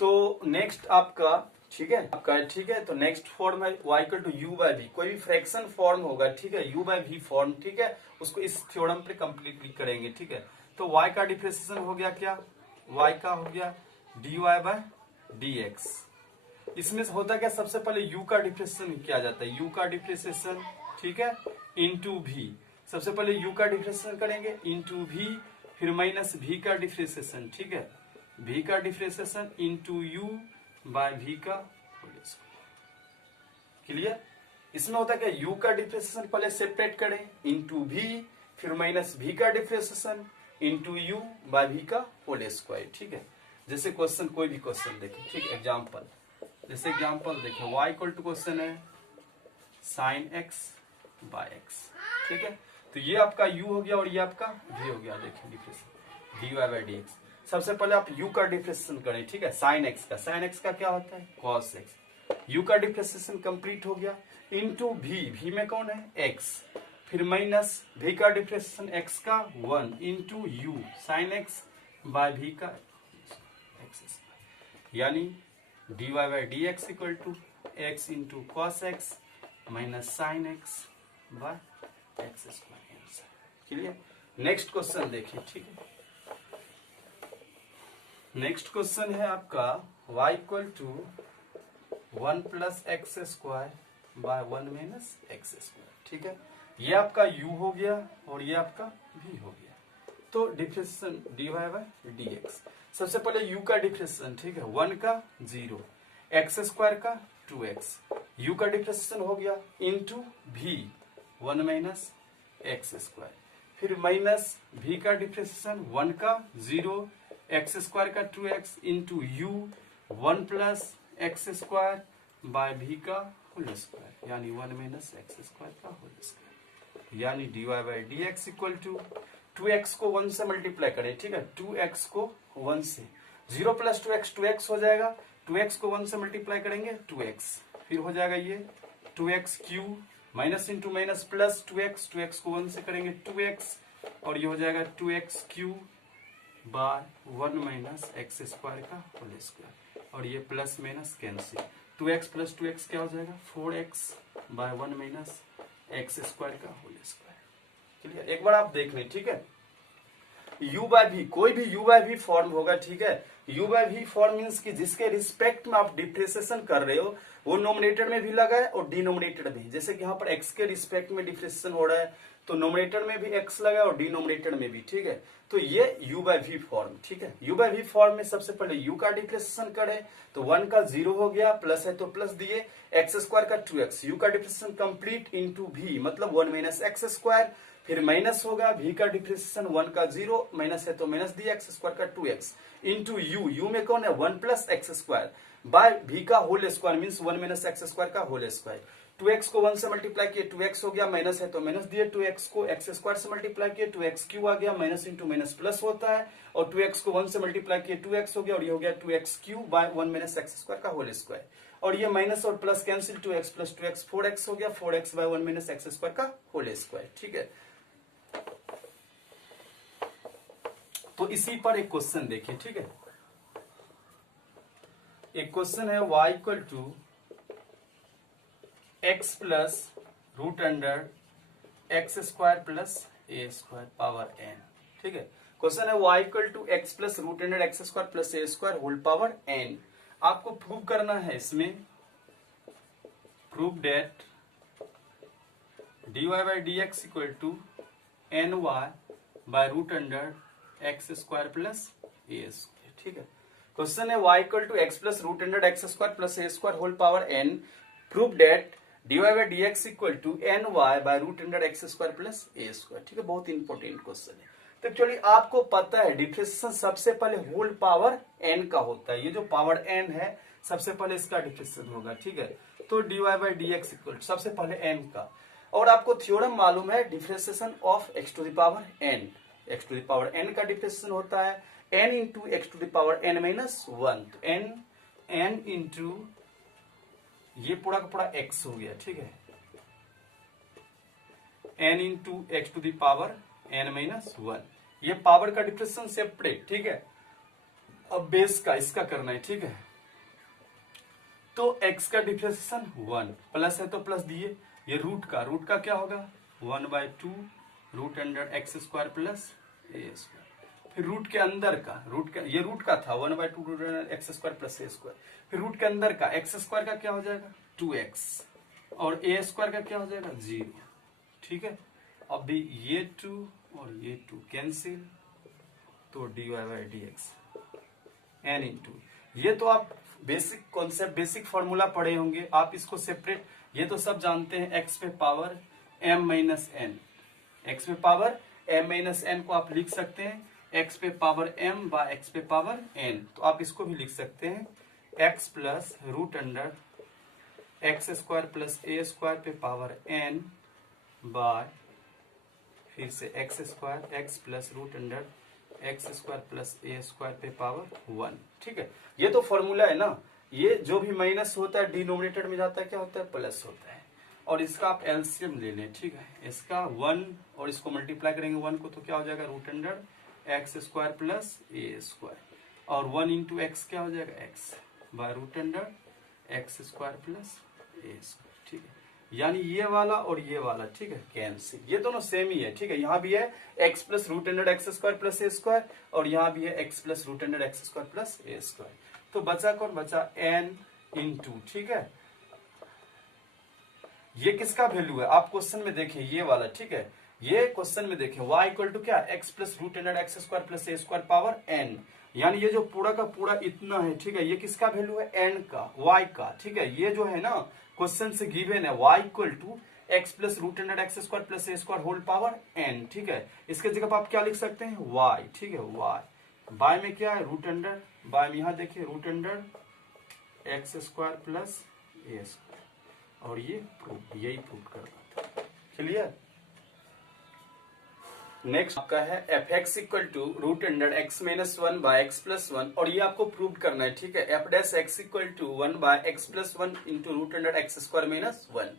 तो नेक्स्ट आपका ठीक है, तो नेक्स्ट फॉर्म है y equal to u by v, कोई भी फ्रैक्शन फॉर्म होगा। ठीक है, u बाई वी फॉर्म। ठीक है, उसको इस थ्योरम पे कंप्लीटली करेंगे। ठीक है, तो y का डिफरेंशिएशन हो गया क्या, y का हो गया dy बाई डी एक्स। इसमें होता क्या, सबसे पहले u का डिफरेंशिएशन किया जाता है, u का डिफरेंशिएशन। ठीक है, इंटू v, सबसे पहले u का डिफरेंशिएशन करेंगे इंटू v, फिर माइनस v का डिफरेंशिएशन। ठीक है, v का differentiation into u by v का होल स्क्वायर। क्लियर, इसमें होता क्या u का डिफरेंशिएशन पहले सेपरेट करें इंटू v, फिर माइनस v का differentiation into u by v का होल स्क्वायर। ठीक है, जैसे क्वेश्चन कोई भी क्वेश्चन देखें। ठीक है, एग्जाम्पल, जैसे एग्जाम्पल देखें y इक्वल टू क्वेश्चन है साइन x बाय x। ठीक है, तो ये आपका u हो गया और ये आपका v हो गया। देखिए डिफरेंशिएशन dy बाय dx, सबसे पहले आप u का डिफरेंशिएशन करें। ठीक है, साइन x का क्या होता है cos x, u का डिफरेंशिएशन कंप्लीट हो गया इंटू v में कौन है x, फिर माइनस v का डिफरेंशिएशन x का 1 into u sine x by v का x, यानी dy by d x equal to x into cos x minus sine x by x square. Clear, next question देखिए। ठीक है, next question है आपका y equal to 1 plus x square by 1 minus x square. ठीक है, ये आपका u हो गया और ये आपका v हो गया, तो differentiation dy by d x. सबसे पहले u का डिफरेंशिएशन। ठीक है, 1 का 0, एक्स स्क्वायर का 2x, u का डिफरेंशिएशन हो गया into v 1 minus x square, फिर माइनस v का डिफरेंशिएशन 1 का 0, एक्स स्क्वायर का 2x into u 1 plus x square by v का होल स्क्वायर, यानी 1 माइनस एक्स स्क्वायर का होल स्क्वायर, यानी dy by d x equal to 2x को 1 से मल्टीप्लाई करें। ठीक है, 2x को 1 से, 0 प्लस 2x 2x हो जाएगा, 2x को 1 से मल्टीप्लाई करेंगे 2x, फिर हो जाएगा ये 2x Q minus into minus plus 2x, 2x को 1 से करेंगे 2x और ये हो जाएगा 2x cube by 1 minus x square का होल स्क्वायर और ये plus minus cancel. 2x plus 2x क्या हो जाएगा 4x by 1 minus x square का होल स्क्वायर। चलिए एक बार आप देख लें, ठीक है। u बाय v, कोई भी u बाय v फॉर्म होगा, ठीक है। u by v form means कि जिसके रिस्पेक्ट में आप डिफ्रेंसिएशन कर रहे हो वो नोमिनेटर में भी लगा है और डिनोमिनेटर में। जैसे कि यहाँ पर x के रिस्पेक्ट में डिफ्रेंसिएशन हो रहा है तो नोमिनेटर में भी x लगा है और डिनोमिनेटर में भी, ठीक है। तो ये u बाय v फॉर्म, ठीक है। u बाय v फॉर्म में सबसे पहले u का डिफ्रेंसिएशन करें तो 1 का 0 हो गया, प्लस है तो प्लस दिए, एक्स स्क्वायर का 2x, u का डिफ्रेंसिएशन कंप्लीट इंटू v मतलब 1 माइनस एक्स स्क्वायर, फिर माइनस होगा v का डिफ्रेंसिएशन 1 का 0, माइनस है तो माइनस दिया, एक्स स्क्वायर का 2x इंटू u में कौन है 1 plus x square by v का whole square means 1 minus x square का होल स्क्वायर। 2x को 1 से मल्टीप्लाई किए 2x हो गया, माइनस है तो माइनस दिए, 2x को एक्स स्क्वायर से मल्टीप्लाई किए 2x क्यू आ गया, माइनस इंटू माइनस प्लस होता है और 2x को 1 से मल्टीप्लाई किए 2x हो गया और ये हो गया 2x cube by 1 minus x square का होल स्क्वायर और ये माइनस और plus cancel, 2x plus 2x 4x हो गया, 4x by 1 minus x square का होल स्क्वायर, ठीक है। तो इसी पर एक क्वेश्चन देखिए, ठीक है। एक क्वेश्चन है y equal to x plus root under x square plus a square power n, ठीक है। क्वेश्चन है y equal to x plus root under x square plus a square whole power n। आपको prove करना है इसमें, prove that dy by d x equal to n y by root under x square plus a square, ठीक है। Question है y equal to x plus root under x square plus a square whole power n, prove that dy by d x equal to n y by root under x square plus a square, ठीक है। बहुत important question है। तो actually आपको पता है differentiation सबसे पहले होल पावर n का होता है, ये जो पावर n है सबसे पहले इसका डिफ्रेंसिएशन होगा, ठीक है। तो dy by d x equal सबसे पहले n का, और आपको थ्योरम मालूम है differentiation of x to the power n, x to the power n का डिफ्रेंसिएशन होता है n into x to the power n minus 1, तो n इंटू ये पूरा का पूरा x हो गया, ठीक है, n into x to the power n minus 1, ये पावर का डिफ्रेंसिएशन सेपरेट, ठीक है। अब बेस का इसका करना है, ठीक है। तो x का डिफ्रेंसिएशन 1 प्लस है तो प्लस दिए, ये रूट का क्या होगा 1 by 2 root under x square plus a square, फिर रूट के अंदर का ये रूट का था 1 by 2 root under x square plus a square, फिर रूट के अंदर का एक्स स्क्वायर का क्या हो जाएगा 2x और ए स्क्वायर का क्या हो जाएगा 0, ठीक है। अब भी ये 2 और ये 2 कैंसिल, तो dy by d x n into, ये तो आप बेसिक कॉन्सेप्ट बेसिक फॉर्मूला पढ़े होंगे, आप इसको सेपरेट, ये तो सब जानते हैं x पे power m minus n, x पे पावर m माइनस n को आप लिख सकते हैं x पे पावर m बाय x पे पावर n, तो आप इसको भी लिख सकते हैं x plus root under x square plus a square पे पावर n बाय फिर से x square x plus root under x square plus a square पे पावर 1, ठीक है। ये तो फॉर्मूला है ना, ये जो भी माइनस होता है डिनोमिनेटर में जाता है क्या होता है प्लस होता है, और इसका आप एलसीएम ले लें, ठीक है। इसका 1 और इसको मल्टीप्लाई करेंगे 1 को तो क्या हो जाएगा root under x square plus a square, और 1 इंटू एक्स क्या हो जाएगा एक्स by root under x square plus a square, ठीक है। यानी ये वाला और ये वाला, ठीक है, कैंसिल, ये दोनों सेम ही है, ठीक है। यहाँ भी है x plus root under x square plus a square और यहाँ भी है x plus root under x square plus a square, तो बचा कौन बचा n इंटू, ठीक है। ये किसका वैल्यू है आप क्वेश्चन में देखें, ये वाला, ठीक है। ये क्वेश्चन में देखें y इक्वल टू क्या x plus root under x square plus a square power n, यानी ये जो पूरा का पूरा इतना है, ठीक है, ये किसका वैल्यू है n का, y का, ठीक है। ये जो है ना क्वेश्चन से गिवन है y equal to x plus root under x square plus a square whole power n, ठीक है। इसके जगह पर आप क्या लिख सकते हैं y, ठीक है, y बाय में क्या है रूट अंडर, बाय में यहाँ देखिए root under x square plus a square, और ये प्रूफ, यही प्रूफ करना था, क्लियर। नेक्स्ट आपका है f x equal to root under x minus one by x plus one, और ये आपको प्रूव करना है, ठीक है। F dash x equal to one by x plus one into root under x square minus one.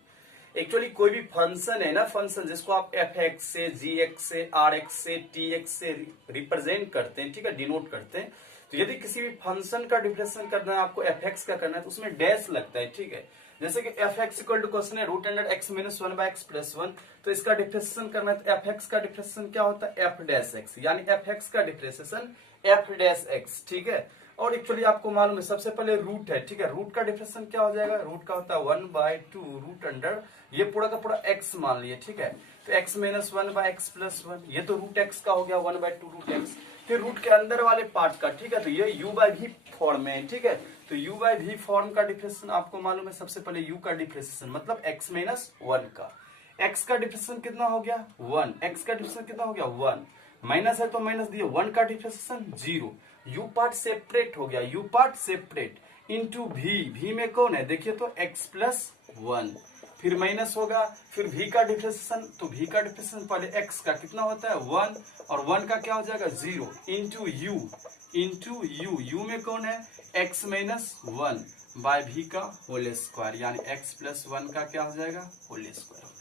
Actually कोई भी function है ना, फंक्शन जिसको आप एफ एक्स से, जी एक्स से, आर एक्स से, टी एक्स से रिप्रेजेंट करते हैं, ठीक है, डिनोट करते हैं। तो यदि किसी भी फंक्शन का डिफरेंशिएशन करना है, आपको एफ एक्स का करना है, तो उसमें डैश लगता है, ठीक है। जैसे कि f x equal to question है root under x minus one by x plus one, तो इसका डिफरेंशिएशन करना है, तो एफ एक्स का डिफरेंशिएशन क्या होता है, एफ डैश एक्स, यानी एफ एक्स का डिफरेंशिएशन एफ डैश एक्स, ठीक है। और एक्चुअली आपको मालूम है सबसे पहले रूट है, ठीक है, रूट का डिफरेंशिएशन क्या हो जाएगा, रूट का होता है one by two root under, ये पूरा का पूरा एक्स मान लिए, ठीक है। तो x minus one by x plus one, ये तो रूट एक्स का हो गया, one by two root x. फिर रूट के अंदर वाले पार्ट का, ठीक है, तो ये u बाय v फॉर्म में है, ठीक है। तो u बाय v फॉर्म का डिफरेंशिएशन आपको मालूम है, सबसे पहले u का डिफरेंशिएशन मतलब x माइनस वन का, x का डिफरेंशिएशन कितना हो गया वन, x का डिफरेंशिएशन कितना हो गया वन, माइनस है तो माइनस दिए, वन का differentiation zero, u part separate हो गया, u part separate into v में कौन है देखिए तो x प्लस वन, फिर माइनस होगा, फिर v का डिफरेंशिएशन, तो v का डिफरेंशिएशन पहले x का कितना होता है वन, और वन का क्या हो जाएगा जीरो, इंटू u में कौन है x minus one by v का होल स्क्वायर, यानी x प्लस वन का क्या हो जाएगा होल स्क्वायर।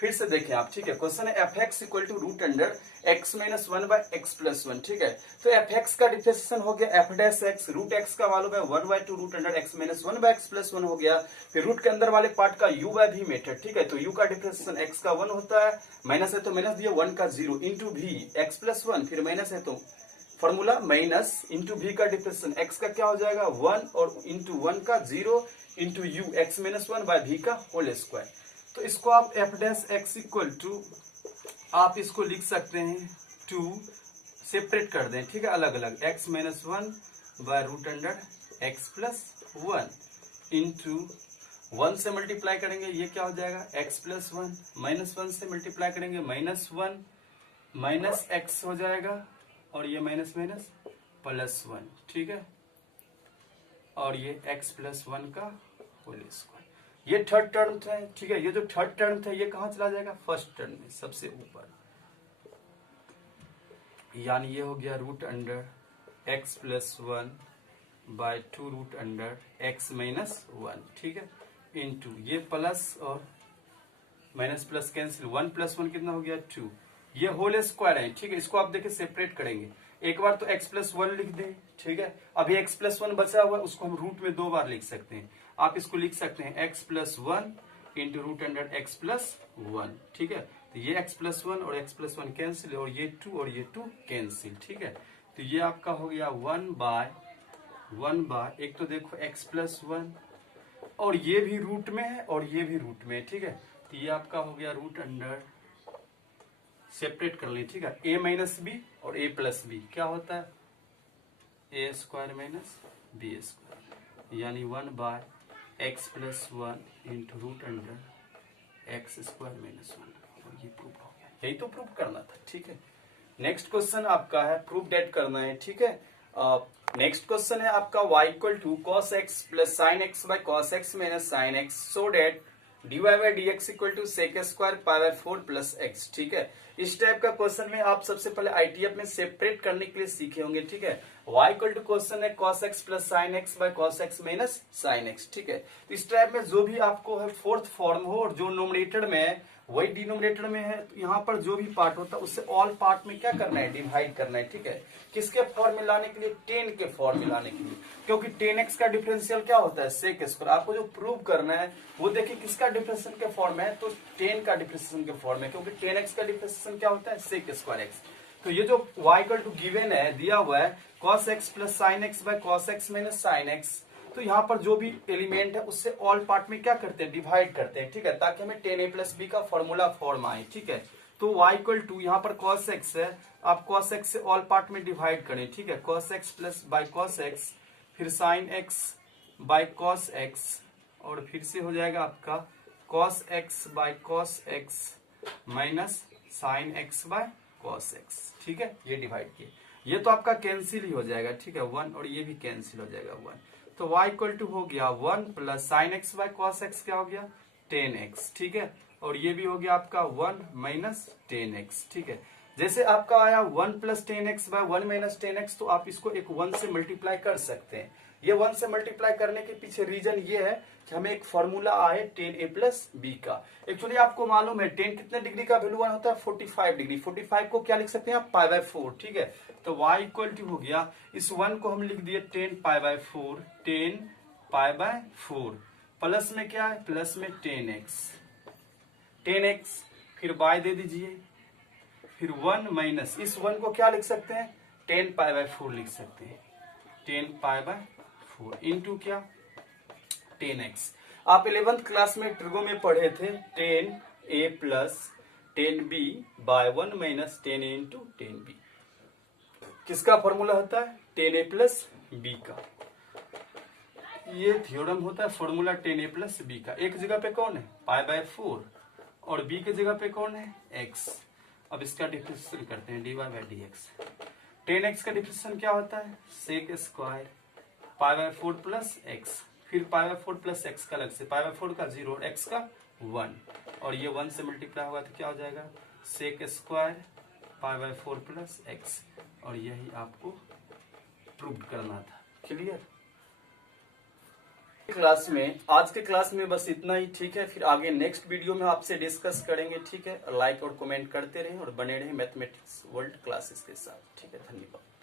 फिर से देखें आप, ठीक है, क्वेश्चन है f x equal to root under x minus one by x plus one, ठीक है। तो एफ एक्स का डिफरेंशिएशन हो गया f dash x, root x का मालूम है one by two root under x minus one by x plus one हो गया। फिर रूट के अंदर वाले पार्ट का u बाय v मेथड, ठीक है, तो u का डिफरेंशिएशन x का वन होता है, माइनस है तो माइनस दिया, वन का zero into v x plus one, फिर माइनस है तो फॉर्मूला माइनस इंटू v का डिफरेंशिएशन x का क्या हो जाएगा वन, और इंटू वन का zero into u x minus one by v का होल स्क्वायर। तो इसको आप f dash x equal to, आप इसको लिख सकते हैं टू, सेपरेट कर दें, ठीक है, अलग अलग, x minus one by root under x plus one into one से मल्टीप्लाई करेंगे, ये क्या हो जाएगा x plus one, minus one से मल्टीप्लाई करेंगे माइनस वन, माइनस एक्स हो जाएगा, और ये माइनस माइनस प्लस वन, ठीक है, और ये एक्स प्लस वन का होल स्क्वायर। ये थर्ड टर्म था, ठीक है, ये जो थर्ड टर्म था ये कहां चला जाएगा फर्स्ट टर्म में सबसे ऊपर, यानी ये हो गया root under x plus one by two root under x minus one, ठीक है, इंटू ये प्लस और minus plus cancel, one plus one कितना हो गया टू, ये होल स्क्वायर है, ठीक है। इसको आप देखिए सेपरेट करेंगे, एक बार तो x प्लस वन लिख दें, ठीक है, अभी x प्लस वन बचा हुआ उसको हम रूट में दो बार लिख सकते हैं, आप इसको लिख सकते हैं x plus one into root under x plus one, ठीक है। तो ये x प्लस वन और x प्लस वन कैंसिल, और ये टू कैंसिल, ठीक है। तो ये आपका हो गया वन बाय एक तो देखो x प्लस वन, और ये भी रूट में है और ये भी रूट में है, ठीक है। तो ये आपका हो गया रूट अंडर, सेपरेट कर लें, ठीक है, a माइनस बी और a प्लस बी क्या होता है a square minus b square, यानी one by x plus one into root under x square minus one, और ये प्रूफ हो गया, यही तो प्रूफ करना था, ठीक है। नेक्स्ट क्वेश्चन आपका है प्रूफ डेट करना है, ठीक है। नेक्स्ट क्वेश्चन है आपका y equal to cos x plus sine x by cos x minus sine x, so that dy by d x equal to sec square pi by four plus x, ठीक है। इस type का question में आप सबसे पहले ITF में separate करने के लिए सीखे होंगे, ठीक है। y इक्वल टू क्वेश्चन है cos x plus sine x by cos x minus sine x, ठीक है। तो इस टाइप में जो भी आपको है फोर्थ फॉर्म हो और जो नोमिनेटर में है वही डिनोमिनेटर में है, तो यहाँ पर जो भी पार्ट होता है उससे ऑल पार्ट में क्या करना है डिवाइड करना है, ठीक है। किसके फॉर्म में लाने के लिए 10 के फॉर्म में लाने के लिए, क्योंकि 10x का डिफरेंशियल क्या होता है सेक स्क्वायर, आपको जो प्रूव करना है वो देखिए किसका डिफरेंशियल के फॉर्म है, तो 10 का डिफरेंशियल के फॉर्म है, क्योंकि 10x का डिफरेंशियल क्या होता है सेक स्क्वायर x। तो ये जो y इक्वल टू गिवन है दिया हुआ है cos x plus sine x by cos x minus sine x, तो यहाँ पर जो भी एलिमेंट है उससे ऑल पार्ट में क्या करते हैं डिवाइड करते हैं, ठीक है, ताकि हमें 10a प्लस बी का फॉर्मूला फॉर्म आए, ठीक है। तो y इक्वल टू यहाँ पर cos x है, आप cos x से ऑल पार्ट में डिवाइड करें, ठीक है, cos x plus by cos x, फिर sin x by cos x, और फिर से हो जाएगा आपका cos x by cos x minus sin x by cos x, ठीक है, ये डिवाइड किए, ये तो आपका कैंसिल ही हो जाएगा, ठीक है, वन, और ये भी कैंसिल हो जाएगा वन। तो y इक्वल टू हो गया one plus sine x by cos x क्या हो गया 10x, ठीक है, और ये भी हो गया आपका वन माइनस 10x, ठीक है। जैसे आपका आया 1 plus 10x bye 1 minus 10x, तो आप इसको एक 1 से मल्टीप्लाई कर सकते हैं। ये 1 से मल्टीप्लाई करने के पीछे रीजन ये है कि हमें एक फॉर्मूला आए 10a प्लस b का। एक्चुअली आपको मालूम है 10 कितने डिग्री का वैल्यू 1 होता है 45 डिग्री। 45 को क्या लिख सकते हैं आप पाई बाय 4, ठीक है। तो y इक्वल टू हो गया, इस 1 को हम लिख दिए 10 पाई बाय 4, 10 पाई बाय 4 प्लस में क्या है, प्लस में 10x, फिर y दे दीजिए, फिर 1 माइनस इस 1 को क्या लिख सकते हैं 10 पाई बाय 4 लिख सकते हैं, 10 पाई बाय 4 इंटू क्या 10x। आप 11th क्लास में ट्रिगो में पढ़े थे 10a plus 10b bye 1 minus 10a into 10b। किसका फॉर्मूला होता है 10a प्लस b का। ये थ्योरम होता है फॉर्मूला 10a प्लस b का। एक जगह पे कौन है पाई बाय 4 और b के जगह पे कौन है x। अब इसका डिफरेंशिएशन करते हैं dy बाय dx। 10x का डिफरेंशिएशन क्या होता है sec square pi by 4 plus x, फिर पाई बाय 4 प्लस x का अलग से, पाई बाय 4 का 0 और x का 1, और ये 1 से मल्टीप्लाई होगा तो क्या हो जाएगा sec square pi by 4 plus x, और यही आपको प्रूव करना था। क्लियर। क्लास में आज के क्लास में बस इतना ही, ठीक है। फिर आगे नेक्स्ट वीडियो में आपसे डिस्कस करेंगे, ठीक है। लाइक और कमेंट करते रहें और बने रहें मैथमेटिक्स वर्ल्ड क्लासेस के साथ, ठीक है। धन्यवाद।